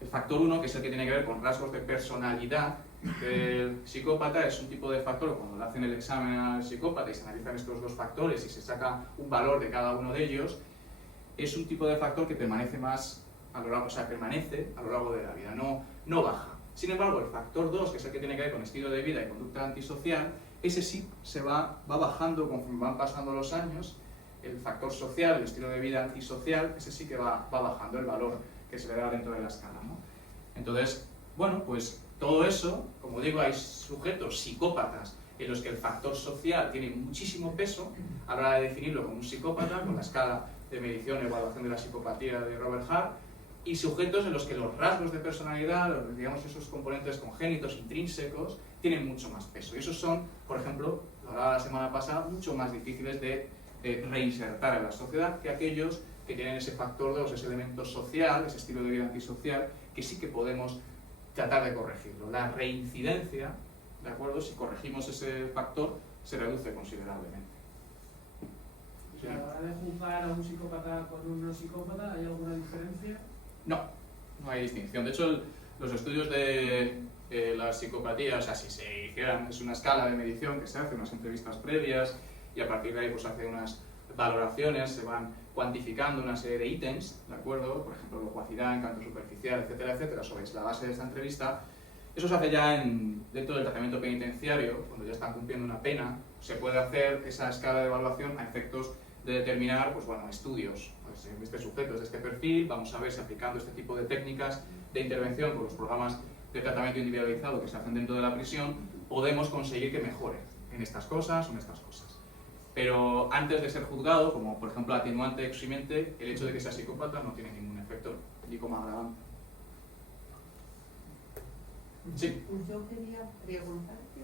el factor 1, que es el que tiene que ver con rasgos de personalidad del psicópata, es un tipo de factor, cuando le hacen el examen al psicópata y se analizan estos dos factores y se saca un valor de cada uno de ellos, es un tipo de factor que permanece más a lo largo, permanece a lo largo de la vida, no baja. Sin embargo, el factor 2, que es el que tiene que ver con estilo de vida y conducta antisocial, ese sí se va bajando conforme van pasando los años. El factor social, el estilo de vida antisocial, ese sí que va bajando el valor que se le da dentro de la escala, ¿no? Entonces, bueno, pues todo eso, como digo, hay sujetos psicópatas en los que el factor social tiene muchísimo peso a la hora de definirlo como un psicópata, con la escala de medición y evaluación de la psicopatía de Robert Hart, y sujetos en los que los rasgos de personalidad, digamos esos componentes congénitos intrínsecos, tienen mucho más peso. Y esos son, por ejemplo, lo hablaba la semana pasada, mucho más difíciles de reinsertar en la sociedad que aquellos que tienen ese factor 2, ese elemento social, ese estilo de vida antisocial, que sí que podemos tratar de corregirlo. La reincidencia, ¿de acuerdo? Si corregimos ese factor, se reduce considerablemente. ¿A la hora de juzgar a un psicópata con un no psicópata, hay alguna diferencia? No hay distinción. De hecho, los estudios de la psicopatía, o sea, si se hicieran, es una escala de medición que se hace, unas entrevistas previas, y a partir de ahí pues hace unas valoraciones, se van cuantificando una serie de ítems, ¿de acuerdo? Por ejemplo, locuacidad, encanto superficial, etcétera, etcétera, sobre la base de esta entrevista. Eso se hace ya dentro del tratamiento penitenciario, cuando ya están cumpliendo una pena, se puede hacer esa escala de evaluación a efectos de determinar, pues bueno, estudios, pues, en este sujeto es de este perfil, vamos a ver si aplicando este tipo de técnicas de intervención con los programas de tratamiento individualizado que se hacen dentro de la prisión, podemos conseguir que mejore en estas cosas o en estas cosas. Pero antes de ser juzgado, como por ejemplo atenuante eximente, el hecho de que sea psicópata no tiene ningún efecto ni como agravante. Sí. Yo quería preguntarte,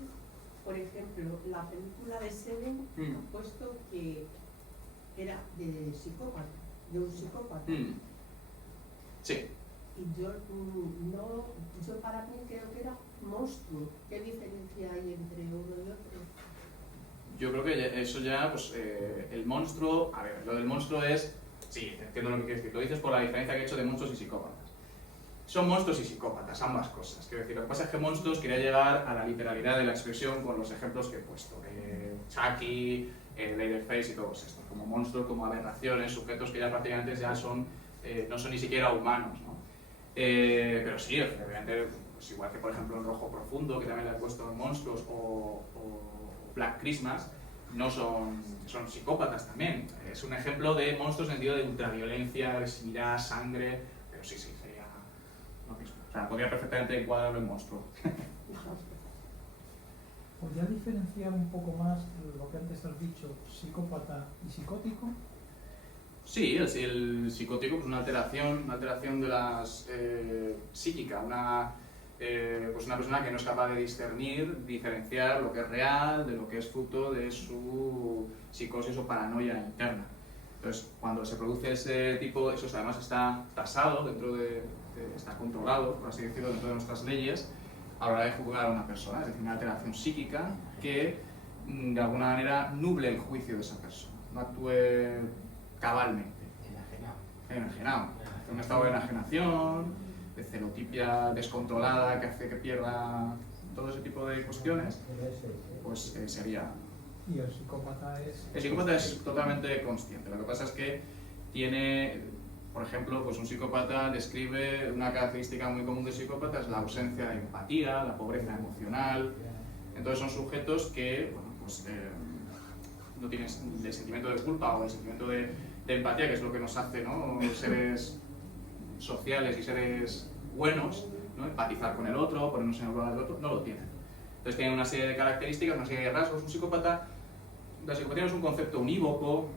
por ejemplo, la película de Seven ha puesto que era de psicópata, de un psicópata. Sí. Y yo yo para mí creo que era monstruo. ¿Qué diferencia hay entre uno y otro? Yo creo que eso ya, pues el monstruo, a ver, lo del monstruo es, sí, entiendo lo que quieres decir, lo dices por la diferencia que he hecho de monstruos y psicópatas. Son monstruos y psicópatas, ambas cosas. Quiero decir, lo que pasa es que monstruos quería llegar a la literalidad de la expresión con los ejemplos que he puesto. Chucky, Leatherface y todos estos, como monstruos, como aberraciones, sujetos que ya prácticamente ya son, no son ni siquiera humanos, ¿no? Pero sí, obviamente, pues igual que por ejemplo en Rojo Profundo, que también le he puesto monstruos, o Black Christmas, no son psicópatas también. Es un ejemplo de monstruos en sentido de ultraviolencia, agresividad, sangre, pero sí, sería lo mismo. O sea, podría perfectamente encuadrarlo en monstruo. ¿Podría diferenciar un poco más lo que antes has dicho, psicópata y psicótico? Sí, el psicótico es pues una alteración de las psíquica, pues una persona que no es capaz de diferenciar lo que es real de lo que es fruto de su psicosis o paranoia interna. Entonces, cuando se produce ese tipo, eso además está tasado está controlado, por así decirlo, dentro de nuestras leyes, a la hora de juzgar a una persona, es decir, una alteración psíquica que de alguna manera nuble el juicio de esa persona, no actúe cabalmente. Enajenado. Un estado de enajenación, de celotipia descontrolada que hace que pierda todo ese tipo de cuestiones, pues sería... Y el psicópata es... El psicópata es totalmente consciente. Lo que pasa es que tiene, por ejemplo, pues un psicópata describe una característica muy común del psicópata, es la ausencia de empatía, la pobreza emocional. Entonces son sujetos que, bueno, pues, no tienen el sentimiento de culpa o el sentimiento de empatía, que es lo que nos hace, ¿no?, seres sociales y seres buenos, ¿no?, empatizar con el otro, ponernos en el lugar del otro, no lo tienen. Entonces tienen una serie de características, una serie de rasgos. Un psicópata, la psicopatía no es un concepto unívoco,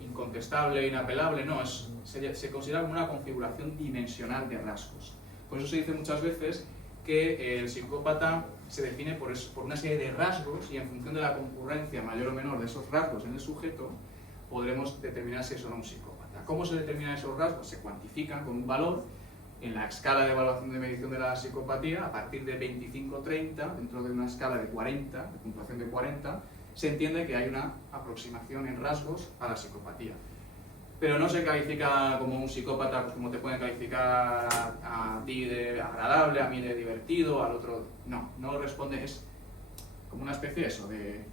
incontestable, inapelable, no, se considera como una configuración dimensional de rasgos. Por eso se dice muchas veces que el psicópata se define por una serie de rasgos, y en función de la concurrencia mayor o menor de esos rasgos en el sujeto, podremos determinar si es o no un psicópata. ¿Cómo se determinan esos rasgos? Se cuantifican con un valor en la escala de evaluación de medición de la psicopatía. A partir de 25-30, dentro de una escala de 40, de puntuación de 40, se entiende que hay una aproximación en rasgos a la psicopatía. Pero no se califica como un psicópata, pues como te pueden calificar a ti de agradable, a mí de divertido, al otro... No responde, es como una especie de eso, de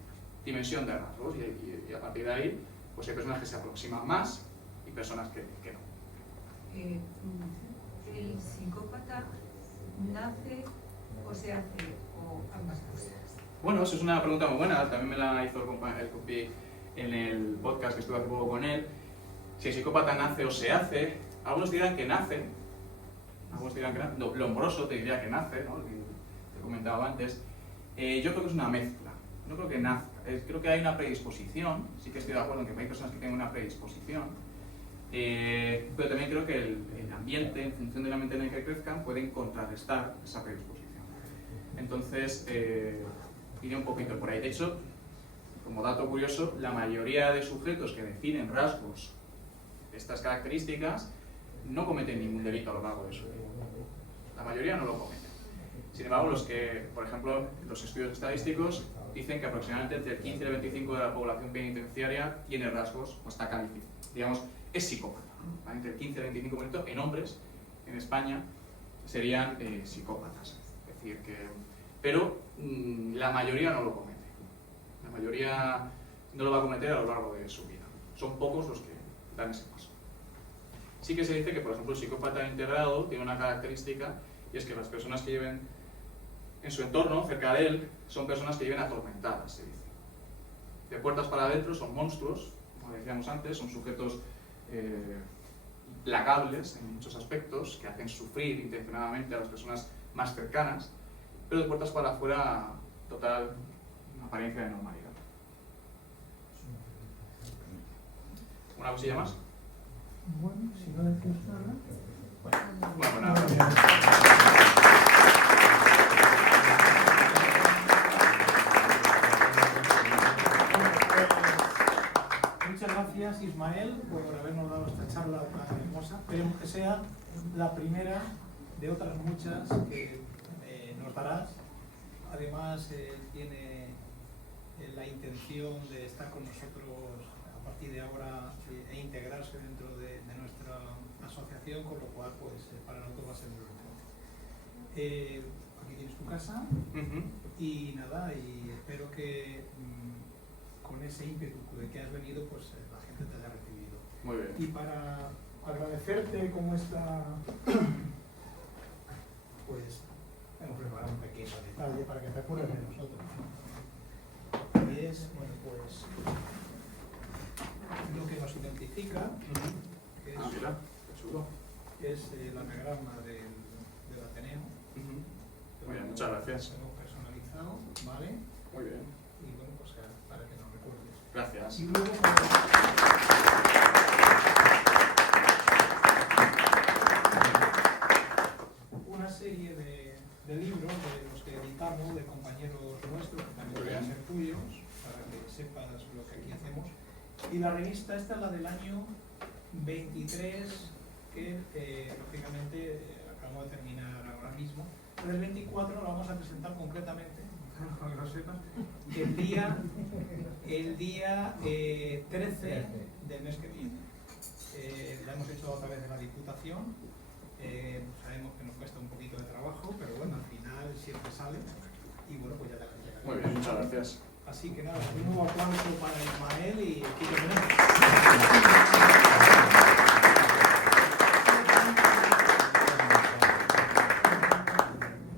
dimensión de rasgos, y a partir de ahí pues hay personas que se aproximan más y personas que no. ¿El psicópata nace o se hace, o ambas cosas? Bueno, eso es una pregunta muy buena, también me la hizo el compi en el podcast que estuve hace poco con él. Si el psicópata nace o se hace, algunos dirán que nace, Lombroso te diría que nace, ¿no?, que te comentaba antes. Yo creo que es una mezcla, no creo que nazca, creo que hay una predisposición, sí que estoy de acuerdo en que hay personas que tienen una predisposición, pero también creo que el ambiente, en función del ambiente en el que crezcan, pueden contrarrestar esa predisposición. Entonces, iré un poquito por ahí. De hecho, como dato curioso, la mayoría de sujetos que definen rasgos de estas características no cometen ningún delito a lo largo de su vida. La mayoría no lo cometen. Sin embargo, los que, por ejemplo, los estudios estadísticos dicen que aproximadamente entre el 15 y el 25 de la población penitenciaria tiene rasgos o está calificado, digamos, es psicópata, ¿vale? Entre el 15 y el 25% en hombres en España serían psicópatas. Es decir, que... Pero la mayoría no lo comete. La mayoría no lo va a cometer a lo largo de su vida. Son pocos los que dan ese paso. Sí que se dice que, por ejemplo, el psicópata integrado tiene una característica, y es que las personas que lleven en su entorno, cerca de él, son personas que lleven atormentadas, se dice. De puertas para adentro son monstruos, como decíamos antes, son sujetos implacables en muchos aspectos, que hacen sufrir intencionadamente a las personas más cercanas, pero de puertas para afuera, total apariencia de normalidad. ¿Una cosilla más? Bueno, si no decís nada... Bueno, nada. Muchas gracias, Ismael, por habernos dado esta charla tan hermosa. Esperemos que sea la primera de otras muchas que nos darás. Además, tiene la intención de estar con nosotros a partir de ahora e integrarse dentro de nuestra asociación, con lo cual pues para nosotros va a ser muy importante. Aquí tienes tu casa y nada, y espero que con ese ímpetu de que has venido, pues la gente te haya recibido. Muy bien. Y para agradecerte como esta, pues hemos preparado un pequeño detalle para que te acuerdes de nosotros. Y es, bueno, pues lo que nos identifica, que es, Mira, qué chulo. es el anagrama del Ateneo. Muy bien, muchas gracias. Lo hemos personalizado, ¿vale? Muy bien. Y bueno, pues para que nos recuerdes. Gracias. Y luego, una serie de libros de los que editamos, de compañeros nuestros, que también pueden ser tuyos, para que sepas lo que aquí hacemos. Y la revista esta es la del año 23, que lógicamente acabamos de terminar ahora mismo. Pero el 24 lo vamos a presentar concretamente, para que lo sepas, el día 13 del mes que viene. La hemos hecho otra vez en la Diputación. Sabemos que nos cuesta un poquito de trabajo, pero bueno, al final siempre sale. y bueno, pues ya te agradeceré. Muy bien, muchas gracias. Así que nada, un nuevo aplauso para Ismael y equipo de